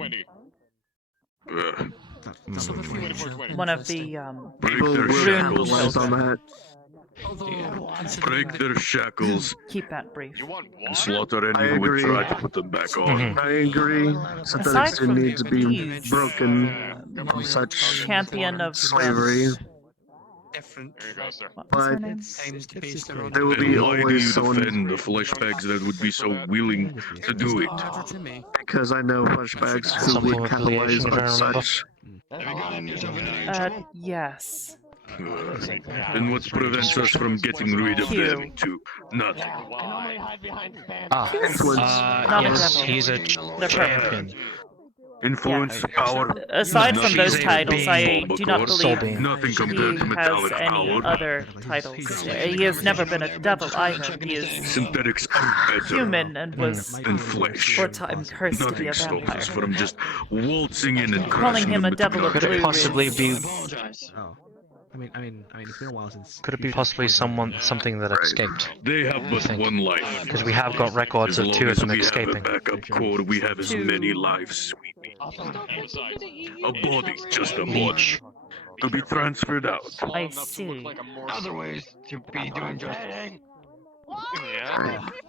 One of the People will rune capitalize on that. Break their shackles, Keep that brief. and slaughter any who would try to put them back on. I agree. Aside Synthetics from need to be these, broken from such champion of slavery. Different. What's her But name? there will And be why do always you someone. defend the fleshbags that would be so willing to do it? Because I know flashbacks who would capitalize on such. Yes. Then what prevents us from getting rid of them too? Nothing. Yes, he's a champion. Influence, power. Aside from those Nothing. titles, I do not believe Nothing compared to he has metallic any power. other titles. He has never been a devil either. He is Synthetics are better. human and was than flesh. for a time cursed to be Nothing a stops vampire. us from just waltzing in and Calling crashing him them a with the devil of guns. Could it possibly be? Oh. I mean, it's been a while since. Could it be possibly something that escaped? They have but one life. Because we have got records As of long two of as them we escaping. have a backup core, we have as many lives. A body, just a body. To be transferred out. I see. Other ways to be doing just.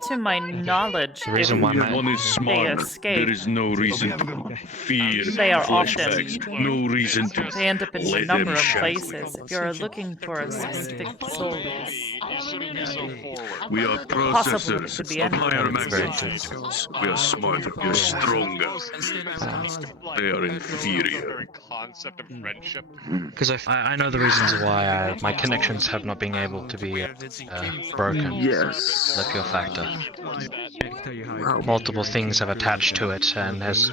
To my knowledge, The reason why If one is they smart, escape, there is no reason to fear they are often flashbacks. No reason to they end up in a let number them of shackle. places. If you're looking for a specific soul, We are possibly it processors could be of anyone. higher magnitudes. We are smarter, we are stronger. They are inferior. Concept of friendship. Because I know the reasons why my connections have not been able to be broken. Yes. The pure factor. Multiple things have attached to it and has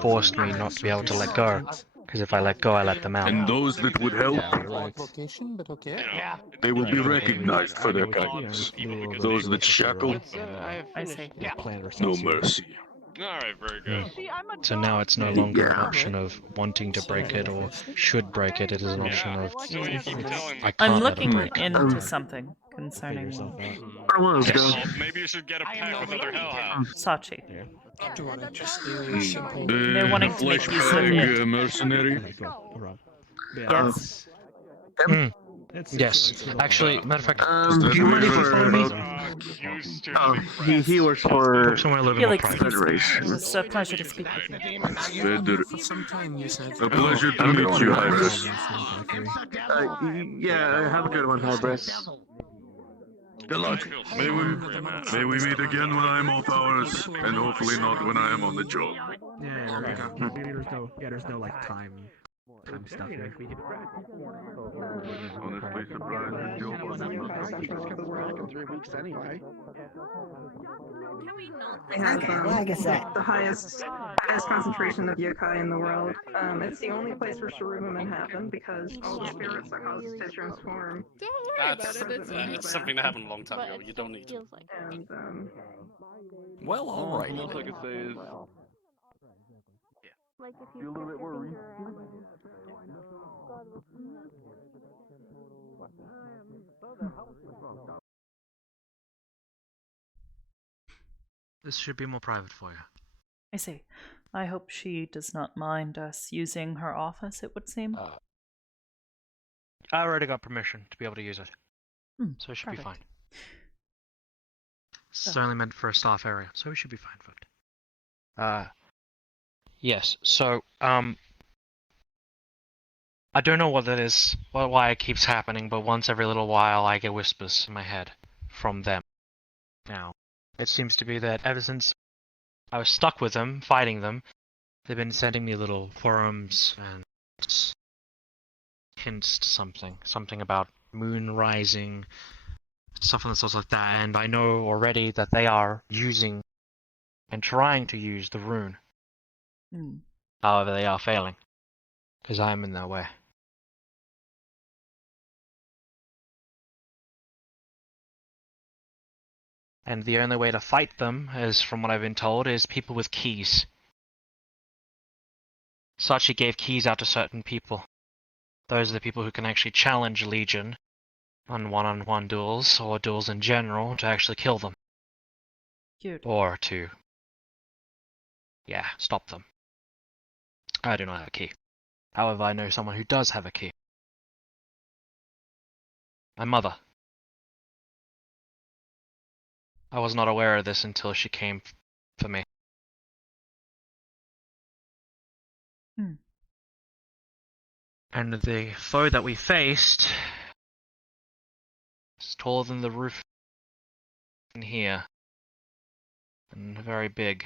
forced me not to be able to let go. Because if I let go, I let them out. And those that would help, Location, but okay. they will be recognized for their kindness. Those that shackle, I see. no mercy. Alright, very good. So now it's no longer an option of wanting to break it or should break it. It is an option of I can't I'm let it looking break. into something concerning Maybe you should get a pack with other hellhounds. Sachi. The They're wanting to make use of it. mercenary. Yes. Yes. Actually, matter of fact, Do you mind if I follow me? Oh, he works for somewhere a little bit more Felix, private. Federation. it's a pleasure to speak with you. A pleasure to meet you, Hybris. Yeah, have a good one, Hybris. Good luck. May we meet again when I am off hours, and hopefully not when I am on the job. There's no like time stuff here. Honestly surprised that Joe in 3 weeks anyway. They have like I said, the highest concentration of yokai in the world. It's the only place for Shurumim happen because all the spirits that cause it to transform. That's something that happened a long time ago. You don't need to. And Well, alright. All I can say is, be a little bit worried. This should be more private for you. I see. I hope she does not mind us using her office, it would seem. I already got permission to be able to use it. So it should be perfect. fine. It's only meant for a staff area, so we should be fine for it. Yes, so, I don't know what that is, why it keeps happening, but once every little while I get whispers in my head from them. Now, it seems to be that ever since I was stuck with them, fighting them, they've been sending me little forums and hints to something about moon rising, stuff and stuff like that, and I know already that they are using and trying to use the rune. However, they are failing, because I am in their way. And the only way to fight them, is from what I've been told, is people with keys. Sachi gave keys out to certain people. Those are the people who can actually challenge Legion on one-on-one duels, or duels in general, to actually kill them. Cute. Or to, stop them. I do not have a key. However, I know someone who does have a key. My mother. I was not aware of this until she came for me. Hmm. And the foe that we faced is taller than the roof in here. And very big.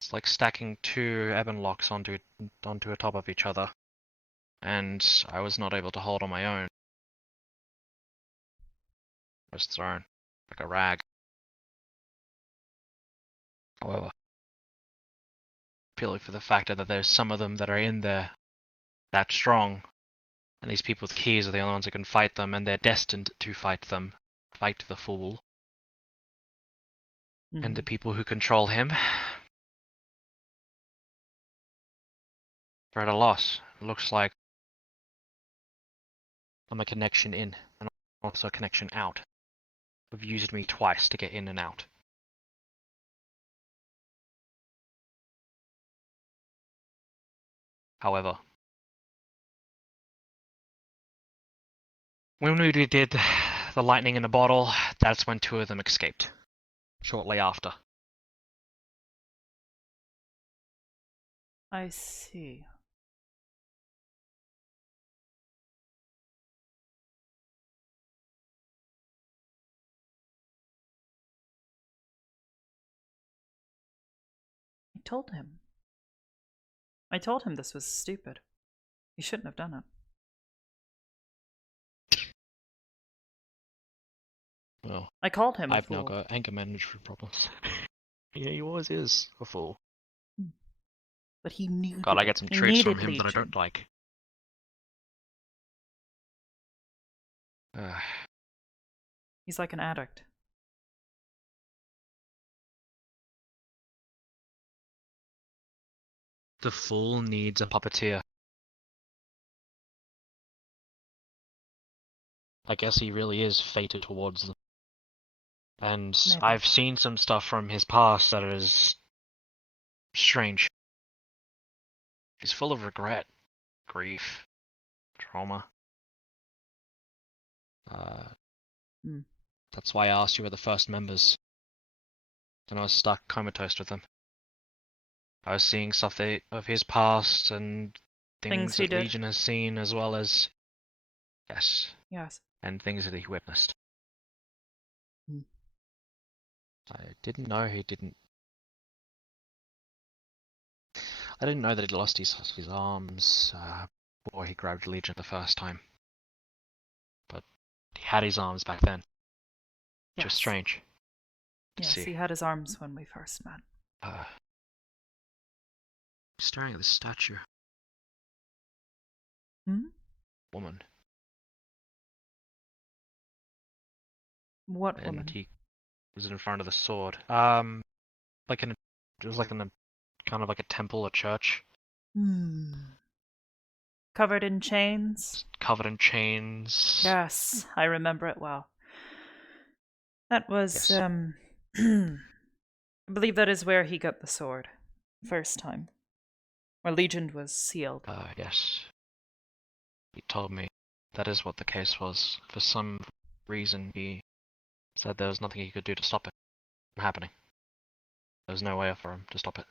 It's like stacking two ebon locks onto a top of each other. And I was not able to hold on my own. I was thrown like a rag. However, purely for the fact that there's some of them that are in there that strong, and these people with keys are the only ones who can fight them, and they're destined to fight them. Fight the fool. And the people who control him are at a loss. It looks like I'm a connection in, and also a connection out. Have used me twice to get in and out. However, when we did the lightning in a bottle, that's when two of them escaped. Shortly after. I see. I told him this was stupid. He shouldn't have done it. Well, I called him a I've fool. now got anger management problems. Yeah, he always is a fool. But he needed God, I get some traits from him Legion. that I don't like. He's like an addict. The fool needs a puppeteer. I guess he really is fated towards them. And Maybe. I've seen some stuff from his past that is strange. He's full of regret, grief, trauma. That's why I asked you were the first members. Then I was stuck comatose with them. I was seeing stuff of his past and things he that did. Legion has seen, as well as Yes. and things that he witnessed. Hmm. I didn't know he didn't. I didn't know that he'd lost his arms before he grabbed Legion the first time. But he had his arms back then. Which was strange. Yes, see. he had his arms when we first met. Staring at the statue. Hmm? Woman. What And woman? he was in front of the sword. Like it was like in a kind of like a temple, a church. Covered in chains? Covered in chains. Yes, I remember it well. That was, Yes. I believe that is where he got the sword. First time. Where Legion was sealed. Yes. He told me that is what the case was. For some reason, he said there was nothing he could do to stop it from happening. There was no way for him to stop it.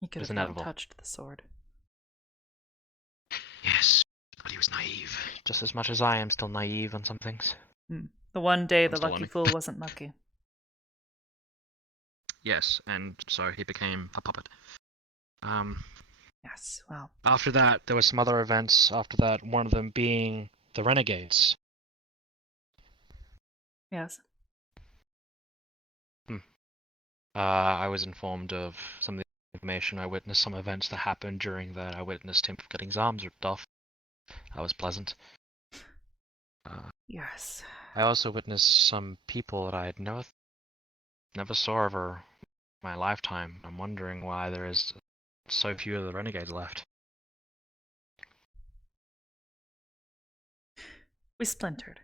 He could It was have not inevitable. touched the sword. Yes, but he was naive. Just as much as I am still naive on some things. The one day I'm the still lucky learning. fool wasn't lucky. Yes, and so he became a puppet. Yes, well. After that, there were some other events after that, one of them being the Renegades. Yes. I was informed of some of the information. I witnessed some events that happened during that. I witnessed him getting his arms ripped off. That was pleasant. Yes. I also witnessed some people that I had never saw over my lifetime. I'm wondering why there is so few of the Renegades left. We splintered.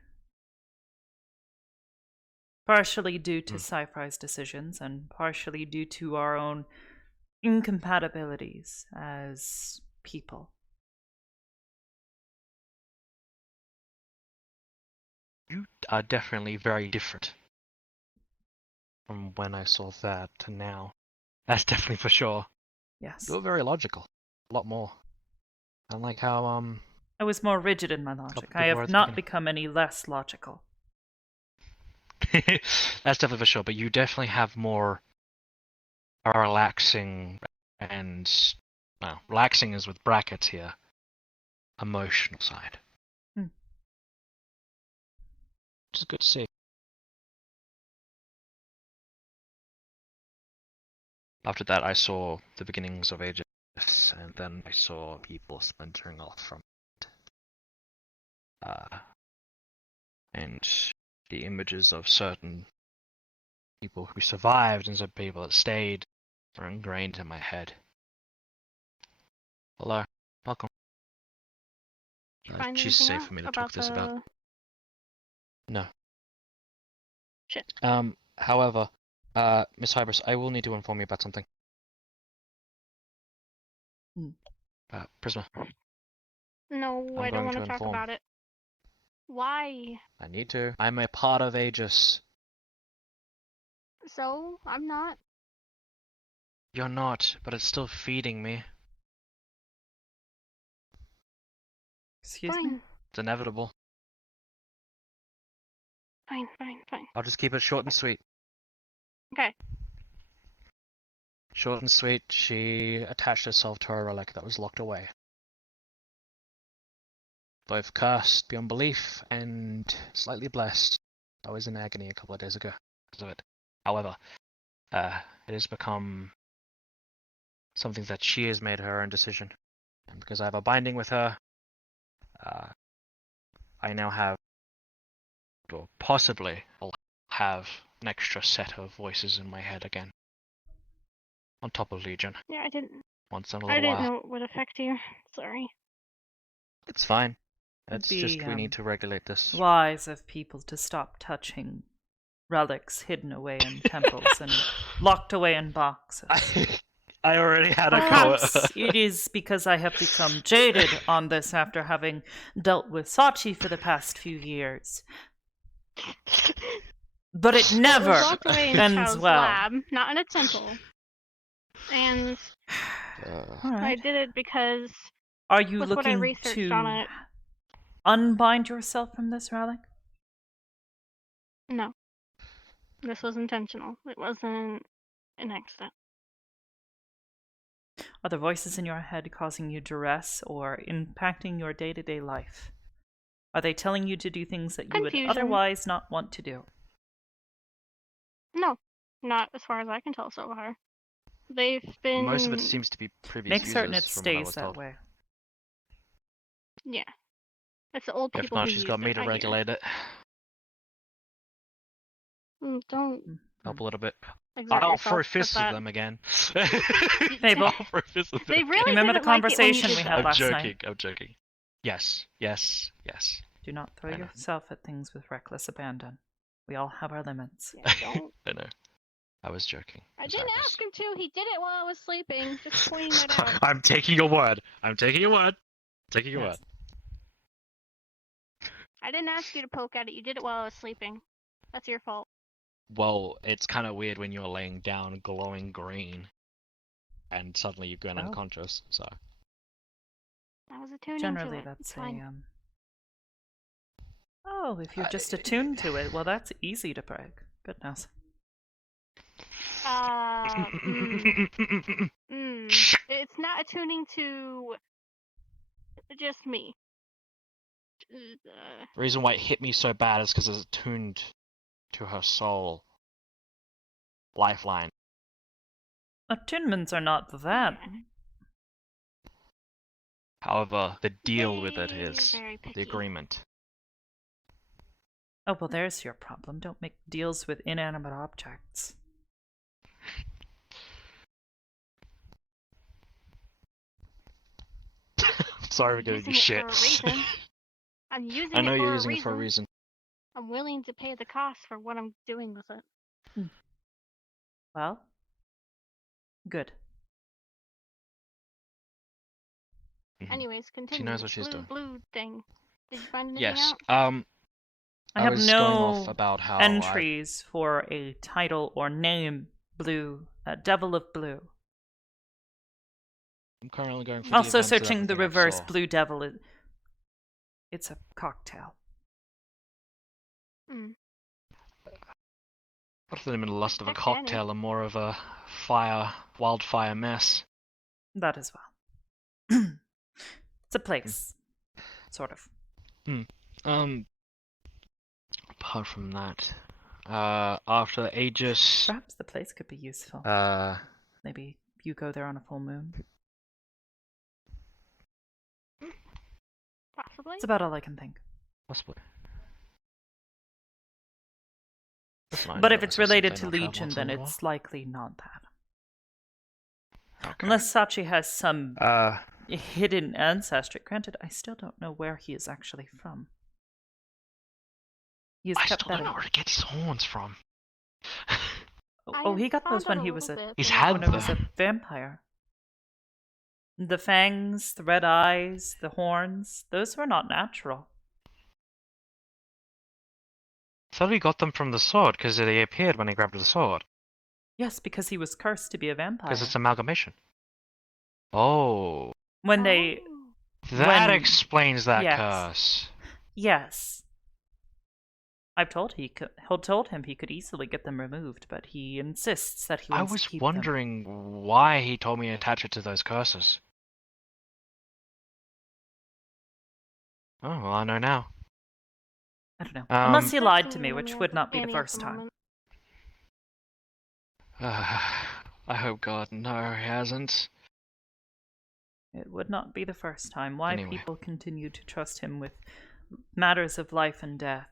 Partially due to Sci-Fi's decisions, and partially due to our own incompatibilities as people. You are definitely very different from when I saw that to now. That's definitely for sure. Yes. You're very logical. A lot more. I like how, I was more rigid in my logic. I big have words not beginning. become any less logical. That's definitely for sure, but you definitely have more a relaxing and, well, relaxing is with brackets here, emotional side. Hmm. Which is good to see. After that, I saw the beginnings of Aegis, and then I saw people splintering off from it. And the images of certain people who survived and some people that stayed are ingrained in my head. Hello, welcome. Find She's anything safe out for me to talk this about. the... No. Shit. However, Miss Hybris, I will need to inform you about something. Prisma. No, I'm I don't going want to to talk inform. about it. Why? I need to. I'm a part of Aegis. So, I'm not. You're not, but it's still feeding me. Excuse Fine. me? It's inevitable. Fine. I'll just keep it short and sweet. Okay. Short and sweet, she attached herself to a relic that was locked away. Both cursed beyond belief and slightly blessed. I was in agony a couple of days ago because of it. However, it has become something that she has made her own decision. And because I have a binding with her, I now have, or possibly, I'll have an extra set of voices in my head again. On top of Legion. Yeah, I didn't while. know it would affect you. Sorry. It's fine. It'd It's be, just we need to regulate this. wise of people to stop touching relics hidden away in temples and locked away in boxes. I already had a Perhaps it is because I have become jaded on this after having dealt with Sachi for the past few years. But it never It was locked away in a ends child's well. lab, not in a temple. And I did it because Are you with what I looking researched on to it. unbind yourself from this relic? No. This was intentional. It wasn't an accident. Are the voices in your head causing you duress or impacting your day-to-day life? Are they telling you to do things that you would otherwise not want to do? No. Not as far as I can tell so far. They've been... Most of it seems to be previous Make certain users it from what I stays was that told. way. Yeah. It's the old If people not, who she's use got me it, to I hear. regulate it. Don't Help a little bit. exert I'll yourself throw with fists at that. them again. Fable. I'll throw fists at them. They really Remember the didn't like it when you conversation did we that. had I'm last joking. night? I'm joking. Yes. Yes. Yes. Do not throw I know. yourself at things with reckless abandon. We all have our limits. Yeah, don't. I know. I was joking. I didn't ask him to. He did it while I was sleeping. Just pointing it out. I'm taking your word. I'm taking your word. Taking your word. I didn't ask you to poke at it. You did it while I was sleeping. That's your fault. Well, it's kind of weird when you're laying down glowing green, and suddenly you've gone unconscious. So. I was attuning Generally, to it. that's It's fine. Oh, if you're just attuned to it, well, that's easy to break. Goodness. It's not attuning to just me. The reason why it hit me so bad is because it's attuned to her soul. Lifeline. Attunements are not that. However, the deal with it is the agreement. Oh, well, there's your problem. Don't make deals with inanimate objects. Sorry for giving you shit. I'm using I know it for you're a using reason. it for a reason. I'm willing to pay the cost for what I'm doing with it. Well, good. Anyways, continue. She knows what she's doing. Blue thing. Did you find anything Yes. out? I have was going off no about how entries for a title or name. Blue, Devil of Blue. I'm currently going for Also the events of searching the everything I reverse saw. Blue Devil. It's a cocktail. What if them in the lust of a cocktail and more of a wildfire mess? That as well. It's a place, sort of. Apart from that, after Aegis, Perhaps the place could be useful. Maybe you go there on a full moon. Possibly. That's about all I can think. Possibly. But if it's related to Legion, then it's likely not that. Okay. Unless Sachi has some hidden ancestry. Granted, I still don't know where he is actually from. I still don't know where to get his horns from. He got those when he was a vampire. The fangs, the red eyes, the horns, those were not natural. I thought he got them from the sword, because they appeared when he grabbed the sword. Yes, because he was cursed to be a vampire. Because it's amalgamation. Oh. When they... That explains that curse. Yes. I've told him he could easily get them removed, but he insists that he wants to keep them. I was wondering why he told me to attach it to those curses. Oh, well, I know now. I don't know. Unless he lied to me, which would not be the first time. I hope God, no, he hasn't. It would not be the first time. Why people continue to trust him with matters of life and death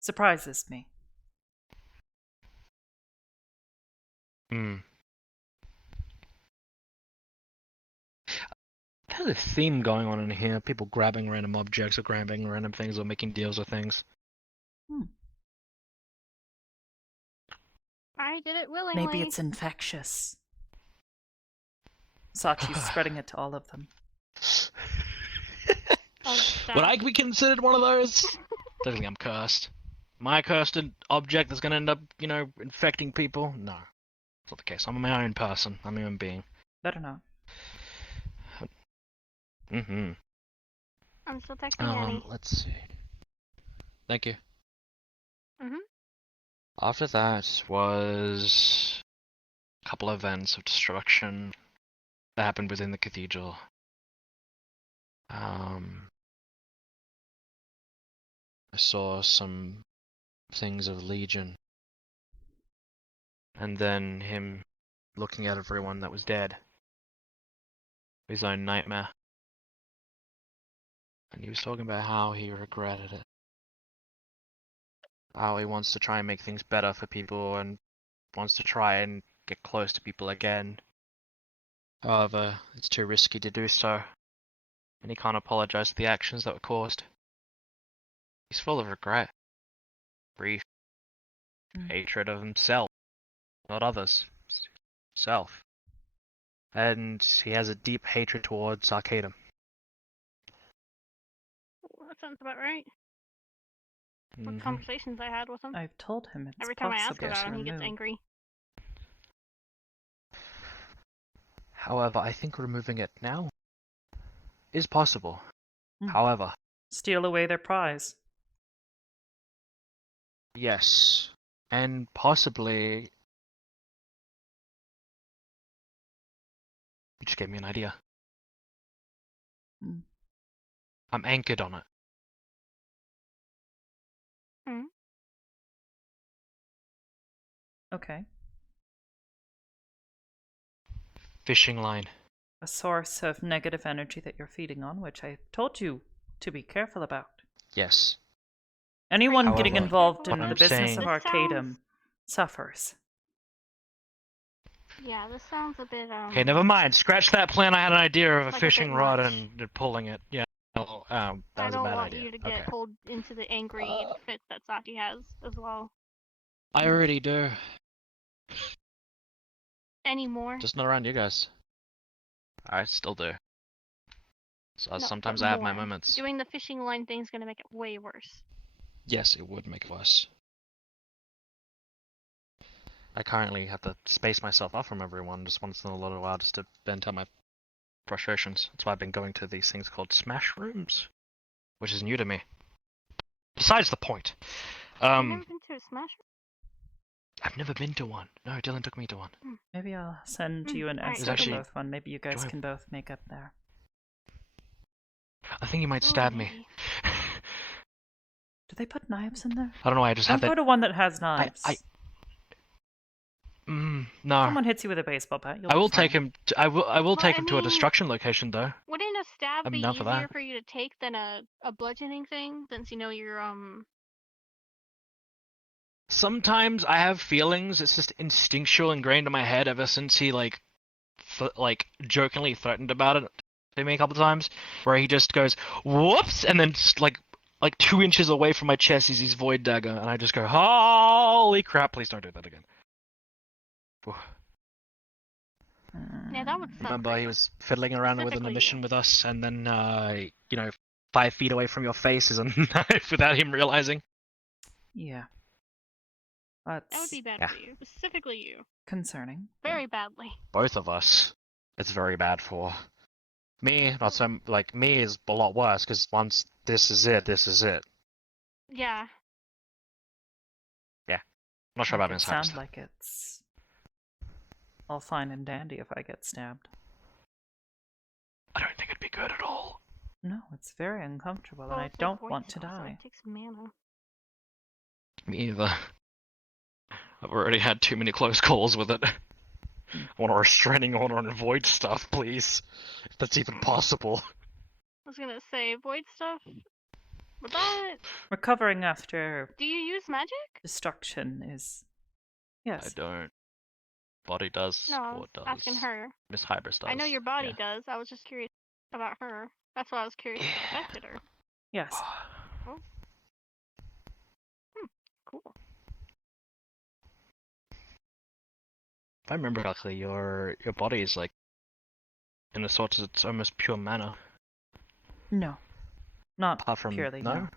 surprises me. There's a theme going on in here. People grabbing random objects or grabbing random things or making deals with things. I did it willingly. Maybe it's infectious. Sachi's spreading it to all of them. Would I be considered one of those? Don't think I'm cursed. Am I a cursed object that's going to end up, infecting people? No. That's not the case. I'm my own person. I'm a human being. Better not. I'm still texting Annie. Let's see. Thank you. Mhm. After that was a couple of events of destruction that happened within the cathedral. I saw some things of Legion. And then him looking at everyone that was dead. His own nightmare. And he was talking about how he regretted it. How he wants to try and make things better for people and wants to try and get close to people again. However, it's too risky to do so. And he can't apologize for the actions that were caused. He's full of regret. Grief. Hatred of himself. Not others. Self. And he has a deep hatred towards Arcadum. That sounds about right. What conversations I had with him. I've told him it's Every time I ask possible about to him, he gets remove. angry. However, I think removing it now is possible. However, steal away their prize. Yes. And possibly... You just gave me an idea. I'm anchored on it. Okay. Fishing line. A source of negative energy that you're feeding on, which I told you to be careful about. Yes. Anyone getting However, involved in what the I'm business saying- of Arcadum suffers. Yeah, this sounds a bit, Okay, never mind. Scratch that plan. I had an idea of a Like a fishing bit rod much. and pulling it. Yeah. That was I a bad don't want idea. you to get pulled into the angry fit that Saki has as well. I already do. Anymore. Just not around you guys. I still do. So No, sometimes but I have my more. moments. Doing the fishing line thing's gonna make it way worse. Yes, it would make it worse. I currently have to space myself off from everyone just once in a little while just to vent out my frustrations. That's why I've been going to these things called smash rooms, which is new to me. Besides the point. I've never been to a Smash. I've never been to one. No, Dylan took me to one. Maybe I'll send you an Alright, essay actually to both one. Maybe you guys can both make up there. I think you might stab me. Do they put knives in there? I don't know. I just have Don't that. go to one that has knives. No. Someone hits you with a baseball bat. I will take him. I will take him to a destruction location though. Wouldn't a stab I'm be down for easier that. for you to take than a bludgeoning thing? Since you know you're Sometimes I have feelings. It's just instinctual, ingrained in my head ever since he like jokingly threatened about it to me a couple times, where he just goes whoops, and then just, like 2 inches away from my chest is his void dagger, and I just go holy crap! Please don't do that again. Yeah, that would suck. Remember, he was fiddling around with an emission with us, and then, 5 feet away from your face is a knife without him realizing. Yeah. That would be bad for you. Specifically you. Concerning. Very badly. Both of us. It's very bad for. Me, not so, me is a lot worse, because once this is it, this is it. Yeah. Yeah. I'm not sure about Miss Hybris. Sound like it's all fine and dandy if I get stabbed. I don't think it'd be good at all. No, it's very uncomfortable, Well, and I it's don't void want to spell, so die. it takes mana. Me either. I've already had too many close calls with it. I want a restraining order and void stuff, please. If that's even possible. I was gonna say, void stuff? But that... Recovering after Do you use magic? destruction is... Yes. I don't. Body does. No, I was Or does. asking her. Miss Hybris does. I know your body yeah. does. I was just curious about her. That's why I was curious if it affected her. Yes. Oh. Cool. If I remember correctly, your body is like in the sort of it's almost pure mana. No. Not Apart from purely, no. no.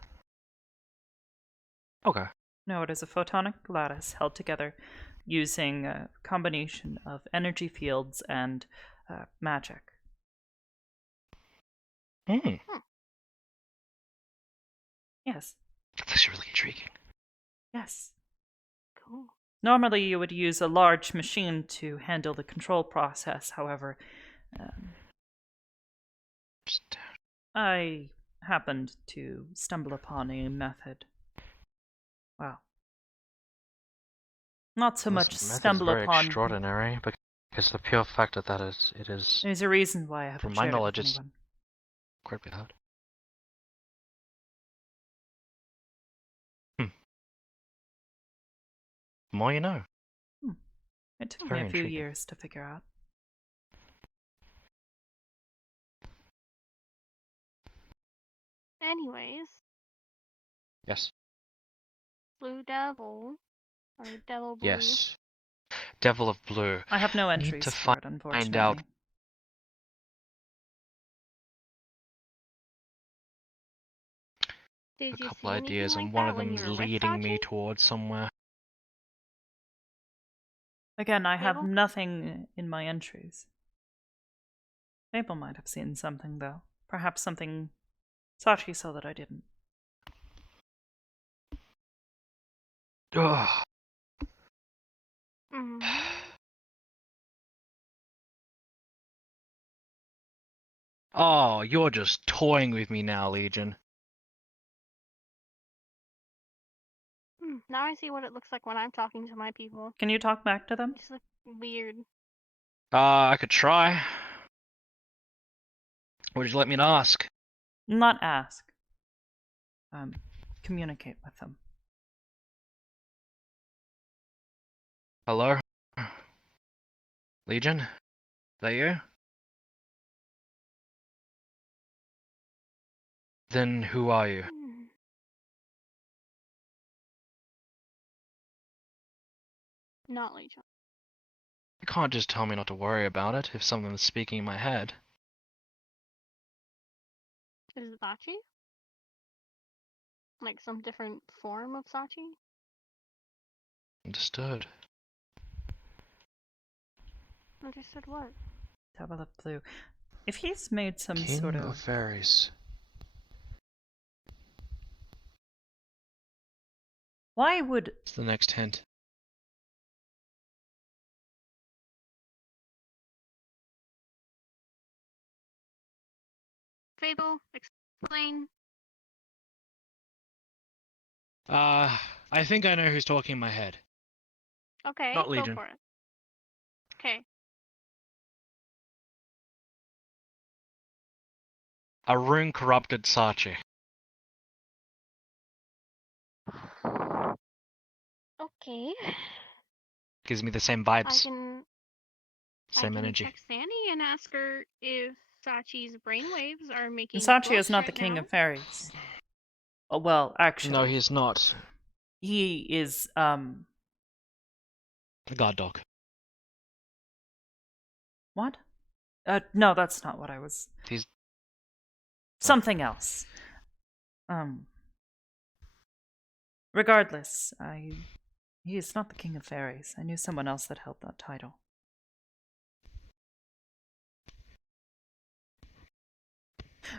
Okay. No, it is a photonic lattice held together using a combination of energy fields and magic. Hmm. Yes. That's actually really intriguing. Yes. Cool. Normally you would use a large machine to handle the control process, however, I happened to stumble upon a method. Wow. Not so much stumble very upon. Extraordinary, because the pure fact of that is it is. There's a reason why I haven't From my shared it knowledge, with it's anyone. incredibly hard. The more you know. It took me Very a few intriguing. years to figure out. Anyways. Yes. Blue Devil. Or Devil Blue. Yes. Devil of Blue. I have no Need entries to for it, unfortunately. find out. Did A you couple see ideas, anything and like one that of when them is you were leading me researching? towards somewhere. Again, I have Mabel? nothing in my entries. Mabel might have seen something, though. Perhaps something Sachi saw that I didn't. Ugh. Oh, you're just toying with me now, Legion. Now I see what it looks like when I'm talking to my people. Can you talk back to them? It just looks weird. I could try. Would you let me ask? Not ask. Communicate with them. Hello? Legion? Is that you? Then who are you? Not Legion. You can't just tell me not to worry about it if something's speaking in my head. Is it Bachi? Like some different form of Sachi? Understood. Understood what? Devil of Blue. If he's made some King sort of Fairies. Why would... It's the next hint. Fable, explain. I think I know who's talking in my head. Okay, Not go Legion. for it. Okay. A rune corrupted Sachi. Okay. Gives me the same vibes. I Same can energy. text Sandy and ask her if Sachi's brainwaves are making Sachi is books not the right king now. of fairies. Oh, well, actually. No, he's not. He is, A god dog. What? No, that's not what I was... He's... Something else. Regardless, he is not the king of fairies. I knew someone else that held that title.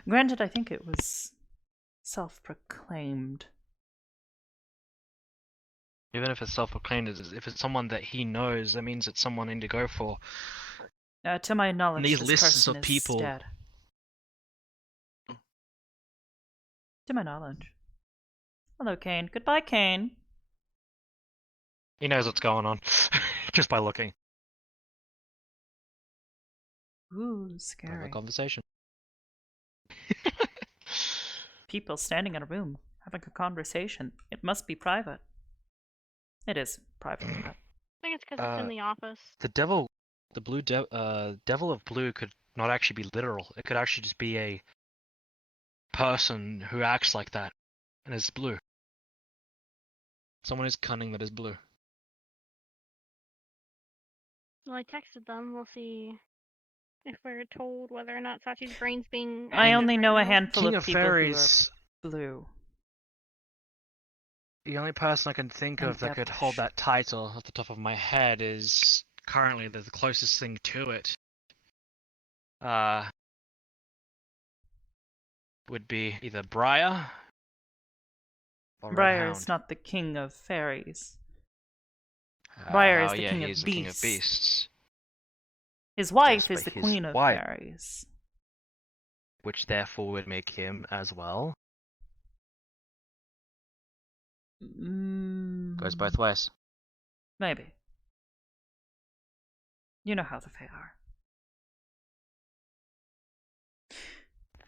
Granted, I think it was self-proclaimed. Even if it's self-proclaimed, if it's someone that he knows, that means it's someone in to go for. To my knowledge, And these this lists person of is people... dead. To my knowledge. Hello, Kane. Goodbye, Kane. He knows what's going on, just by looking. Ooh, scary. Private conversation. People standing in a room, having a conversation. It must be private. It is private. I think it's because it's in the office. The devil, the blue devil of blue could not actually be literal. It could actually just be a person who acts like that and is blue. Someone is cunning that is blue. Well, I texted them. We'll see if we're told whether or not Sachi's brain's being. I only know a handful King of of people Fairies, who are blue. The only person I can think And of that could hold that title off the top of my head is currently the closest thing to it. Would be either Briar or Briar Redhound. is not the king of fairies. Briar is Oh the yeah, king he's of the beasts. king of beasts. His wife Yes, is the but his queen of wife- fairies. Which therefore would make him as well. Goes both ways. Maybe. You know how the Fae are.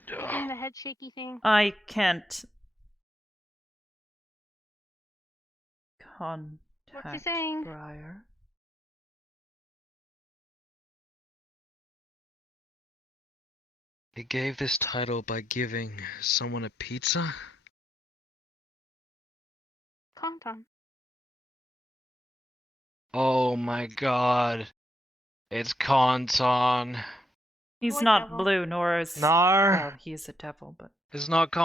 Doing the head shaky thing. I can't What's he saying? Briar. He gave this title by giving someone a pizza? Conton. Oh my god. It's Conton. He's What not devil? blue, nor is... Nar. Well, he is a devil, but... It's not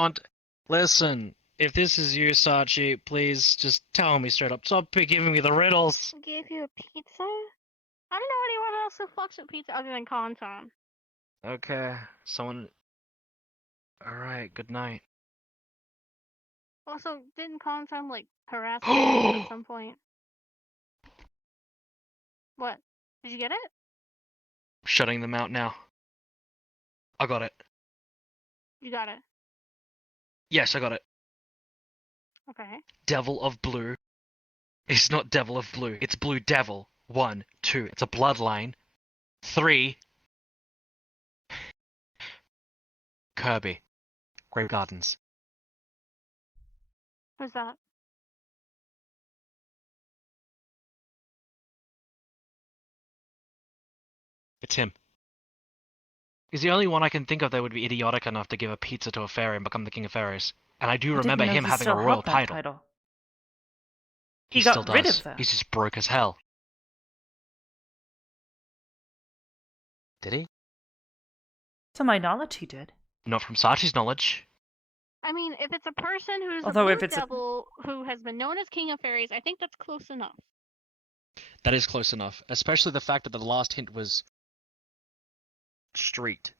Listen, if this is you, Sachi, please just tell me straight up. Stop giving me the riddles. Gave you a pizza? I don't know anyone else who fucks with pizza other than Conton. Okay, someone... Alright, good night. Also, didn't Conton, like, harass me at some point? What? Did you get it? Shutting them out now. I got it. You got it. Yes, I got it. Okay. Devil of Blue. It's not Devil of Blue. It's Blue Devil. 1, 2. It's a bloodline. 3. Kirby. Grave Gardens. Who's that? It's him. He's the only one I can think of that would be idiotic enough to give a pizza to a fairy and become the king of fairies. And I do remember him having a royal title. He still got rid does. of that. He's just broke as hell. Did he? To my knowledge, he did. Not from Sachi's knowledge. I mean, if it's a person who's Although a if blue it's devil who has been known as King of Fairies, I think that's close enough. That is close enough, especially the fact that the last hint was street.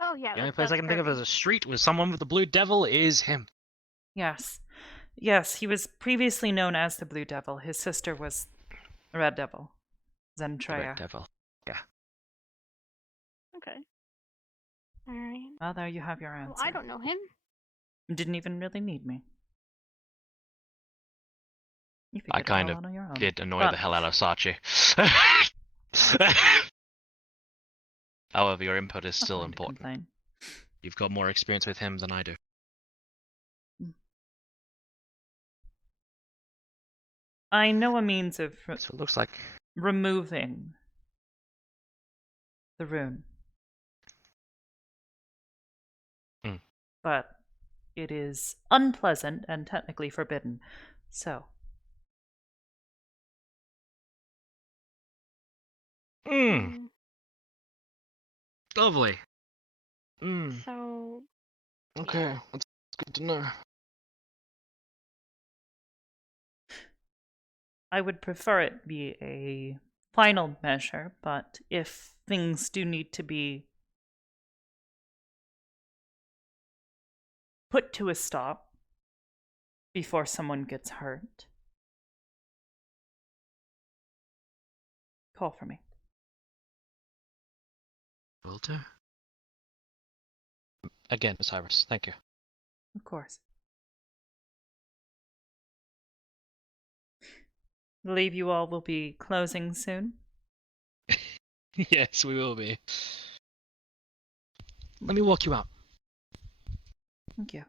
Oh yeah. The only place I can think of as a street with someone with the blue devil is him. Yes. Yes, he was previously known as the Blue Devil. His sister was the Red Devil, Zentreya. Red Devil. Yeah. Okay. Alright. Well, there you have your answer. Well, I don't know him. You didn't even really need me. You I figured it kind all of out on your own. did annoy But the hell out of Sachi. However, your input is still important. complain. You've got more experience with him than I do. I know a means of So it looks like removing the rune. But it is unpleasant and technically forbidden. So. Lovely. So. Okay, that's good to know. I would prefer it be a final measure, but if things do need to be put to a stop before someone gets hurt, call for me. Will do. Again, Miss Hybris, thank you. Of course. I believe you all will be closing soon. Yes, we will be. Let me walk you out. Thank you.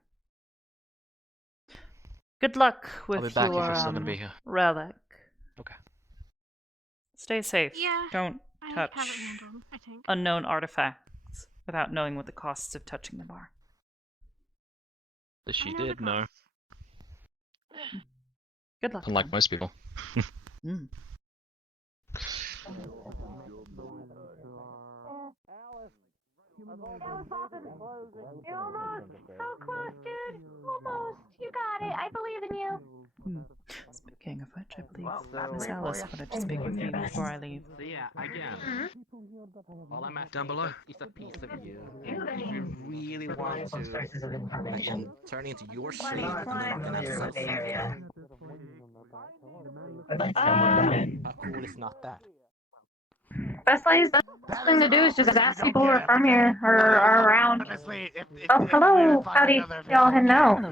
Good luck with I'll be back if your you're still gonna be here. relic. Okay. Stay safe. Yeah, Don't I touch have it handled, I think. unknown artifacts without knowing what the costs of touching them are. She did know. Good luck. Unlike most people. You're almost so close, dude. Almost. You got it. I believe in you. Speaking of which, I believe Miss Alice wanted to speak with me before I leave. So yeah, again, all I'm at down below is a piece of you. If you really want to, I can turn into your shape and then we can have some fun. How cool is not that? Best thing to do is just ask people who are from here or are around. Oh, hello. Howdy. Y'all heading out?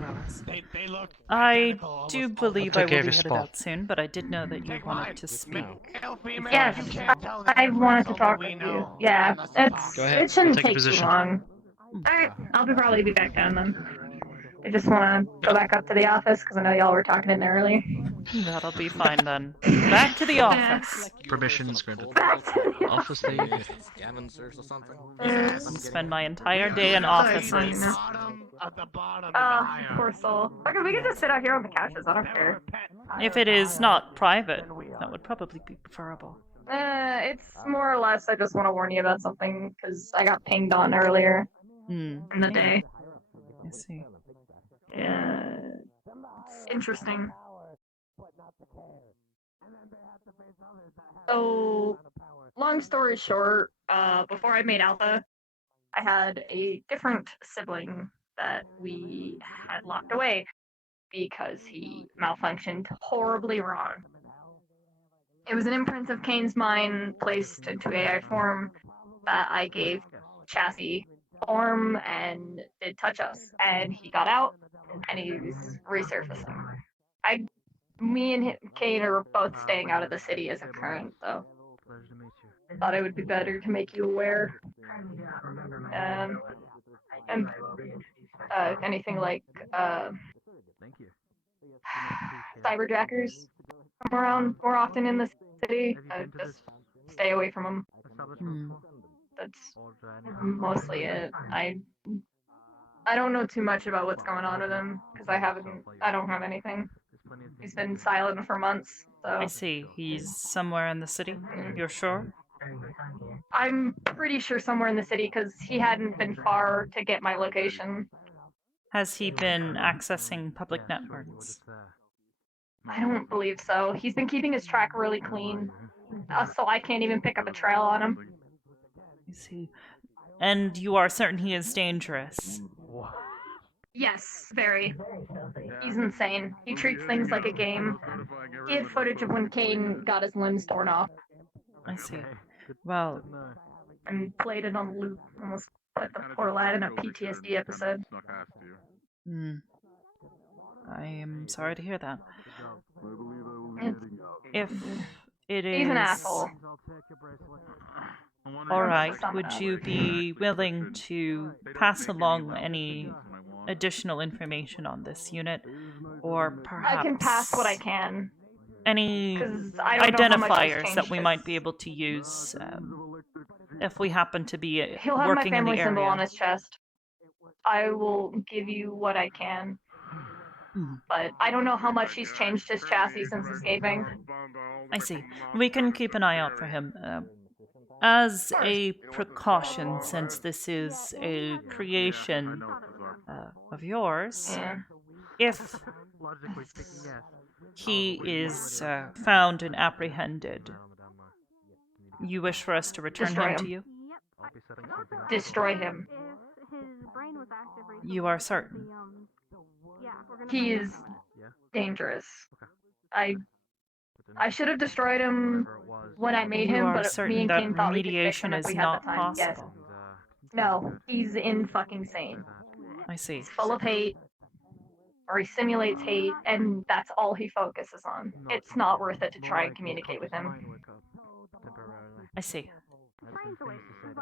I do believe I Take will care of be your headed spot. out soon, but I did know that you wanted to speak. Yes, I wanted to talk with you. Yeah, Go ahead. it shouldn't Take a take too position. long. Alright, I'll probably be back down then. I just want to go back up to the office because I know y'all were talking in there earlier. That'll be fine then. Back to the office. Permissions granted. Back to the Office leave. Scavengers or something? Spend my entire day in offices. Poor soul. Okay, we can just sit out here on the couches. I don't care. If it is not private, that would probably be preferable. It's more or less. I just want to warn you about something because I got pinged on earlier in the day. I see. Yeah, it's interesting. So, long story short, before I made Alpha, I had a different sibling that we had locked away because he malfunctioned horribly wrong. It was an imprint of Kane's mind placed into AI form that I gave chassis form and did touch us, and he got out and he's resurfacing. Me and Kane are both staying out of the city as of current, though. I thought it would be better to make you aware. And anything like cyberjackers come around more often in the city, just stay away from them. That's mostly it. I don't know too much about what's going on with him because I don't have anything. He's been silent for months. So I see. He's somewhere in the city. You're sure? I'm pretty sure somewhere in the city because he hadn't been far to get my location. Has he been accessing public networks? I don't believe so. He's been keeping his track really clean, so I can't even pick up a trail on him. I see. And you are certain he is dangerous? Yes, very. He's insane. He treats things like a game. He had footage of when Kane got his limbs torn off. I see. Well... And played it on loop. Almost put the poor lad in a PTSD episode. I am sorry to hear that. If it is... He's an asshole. Alright, would you be willing to pass along any additional information on this unit? Or perhaps... I can pass what I can. Any identifiers that we might be able to use if we happen to be He'll have working my in the family symbol area? on his chest. I will give you what I can. But I don't know how much he's changed his chassis since escaping. I see. We can keep an eye out for him. As a precaution, since this is a creation of yours, if he is found and apprehended, you wish for us to return him to you? Destroy him. You are certain? He is dangerous. I should have destroyed him when I made him, but me and Kane thought we could fix him if we had the time. Yes. No, he's in fucking sane. I see. He's full of hate, or he simulates hate, and that's all he focuses on. It's not worth it to try and communicate with him. I see.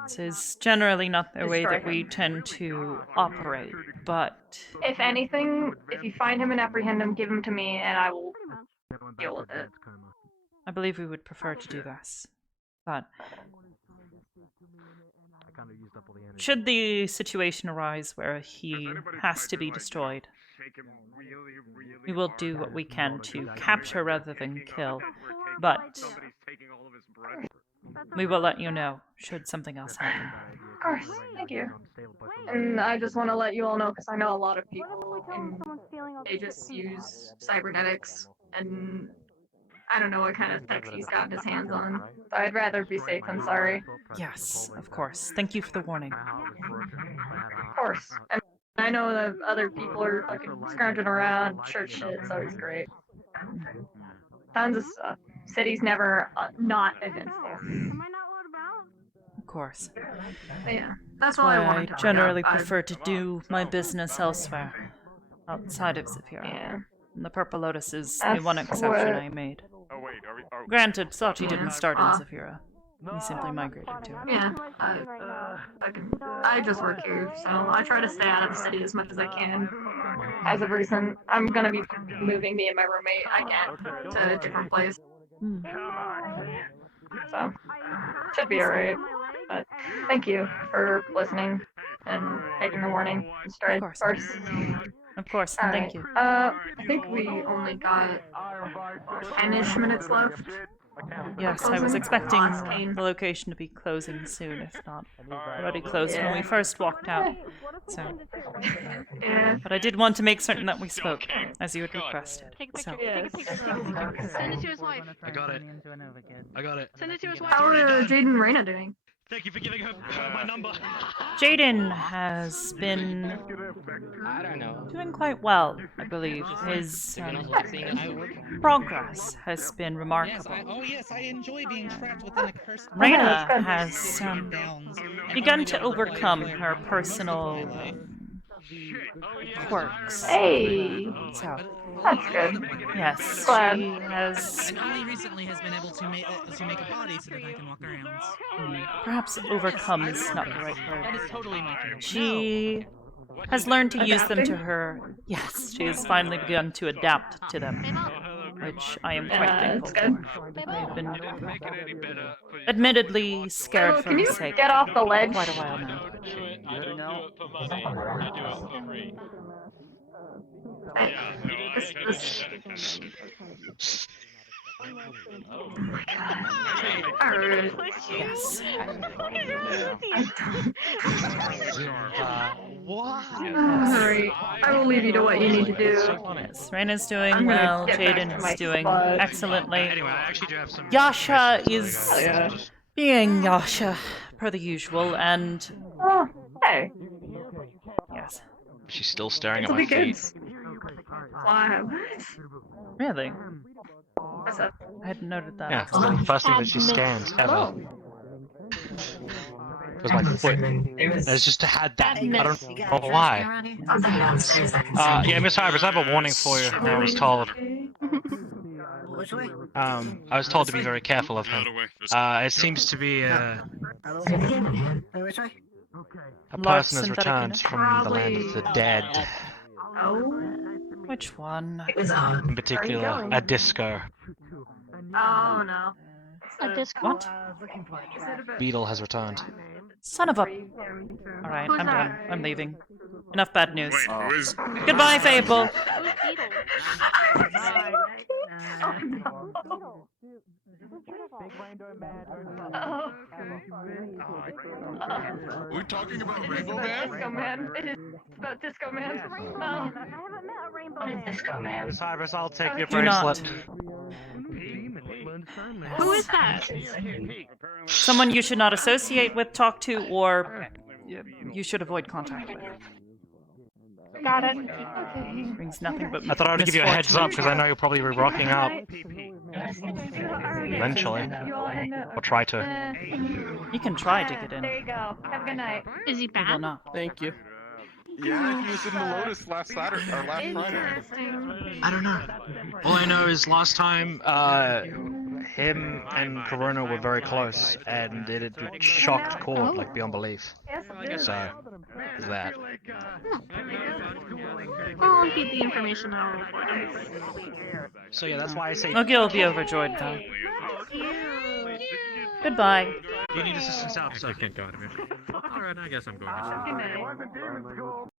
This is generally not the way that we tend to operate, but... If anything, if you find him and apprehend him, give him to me, and I will deal with it. I believe we would prefer to do this, but... Should the situation arise where he has to be destroyed, we will do what we can to capture rather than kill, but we will let you know should something else happen. Of course, thank you. And I just want to let you all know, because I know a lot of people, and they just use cybernetics, and I don't know what kind of tech he's gotten his hands on. So I'd rather be safe than sorry. Yes, of course. Thank you for the warning. Of course. And I know that other people are fucking scrounging around, church shit, so it's great. Tons of stuff. City's never not eventful. Of course. But yeah, that's all I wanted to I generally bring up. prefer to do my business elsewhere, outside of Zephyra. Yeah. And the Purple Lotus is the That's one exception what- I made. Granted, Sachi didn't start in Zephyra. He simply migrated to it. Yeah, I just work here, so I try to stay out of the city as much as I can. As of recent, I'm gonna be moving me and my roommate again to a different place. So, should be alright. But thank you for listening and taking the warning. Straight first. Of course, and thank you. I think we only got 10-ish minutes left. Yes, I was expecting the location to be closing soon, if not already closed when we first walked out. So, but I did want to make certain that we spoke, as you had requested. So. Send it to his wife. I got it. I got it. Send it to his wife. How are Jade and Reina doing? Thank you for giving her my number. Jaden has been doing quite well, I believe. His progress has been remarkable. Yes, I enjoy being trapped within a cursed... Reina has begun to overcome her personal quirks. Hey! So, that's good. Yes, Glad. she has... And only recently has been able to make a body so that I can walk around. Perhaps overcome is not the right That word. is totally my turn. She has learned to use them to her... Yes, she has finally begun to adapt to them, which I am quite thankful for. I've been admittedly scared for Can her you sake get off the ledge? quite a while now. I don't do it for money. I do it for free. Alright. Yes. Alright. leave you to what you need to do. Yes, Reina's doing I'm gonna well. get back to Jaden's my doing spot. excellently. Anyway, I actually do have some. Yasha is Oh, yeah. being Yasha, per the usual, and Oh, hey. yes. She's still staring This'll at my be good. feet. Why? What? Really? What's up? I hadn't noted that. Yeah, it's the first thing that she scans ever. It was my foot. It's just to had that. I don't know why. Yeah, Miss Hybris, I have a warning for you. I was told. Which way? I was told to be very careful of him. It seems to be Which way? a person has returned from the land of the dead. Oh. Which one? In particular, a disco. Oh, no. A disco? What? Beetle has returned. Son of a... Alright, I'm done. I'm leaving. Enough bad news. Wait, who is? Goodbye, Fable! We're talking about Rainbow Man? Disco Man. It is about Disco Man. Oh. Disco Man. Miss Hybris, I'll take your Do not. bracelet. Who is that? Someone you should not associate with, talk to, or you should avoid contact with. Got it. Brings nothing but I thought I would give you a heads up because I misfortune. know you'll probably be rocking up eventually. Or try to. You can try to get in. There you go. Have a good night. Is he You will bad? not. Thank you. Yeah, he was in the Lotus last Saturday or last Friday. I don't know. All I know is last time, him and Corona were very close, and it shocked Cord like beyond belief. So, there's that. I'll keep the information I'll report him. So yeah, that's why I say. Loki will be overjoyed, though. Goodbye. Do you need assistance out? I can't go out of here. Alright, I guess I'm going.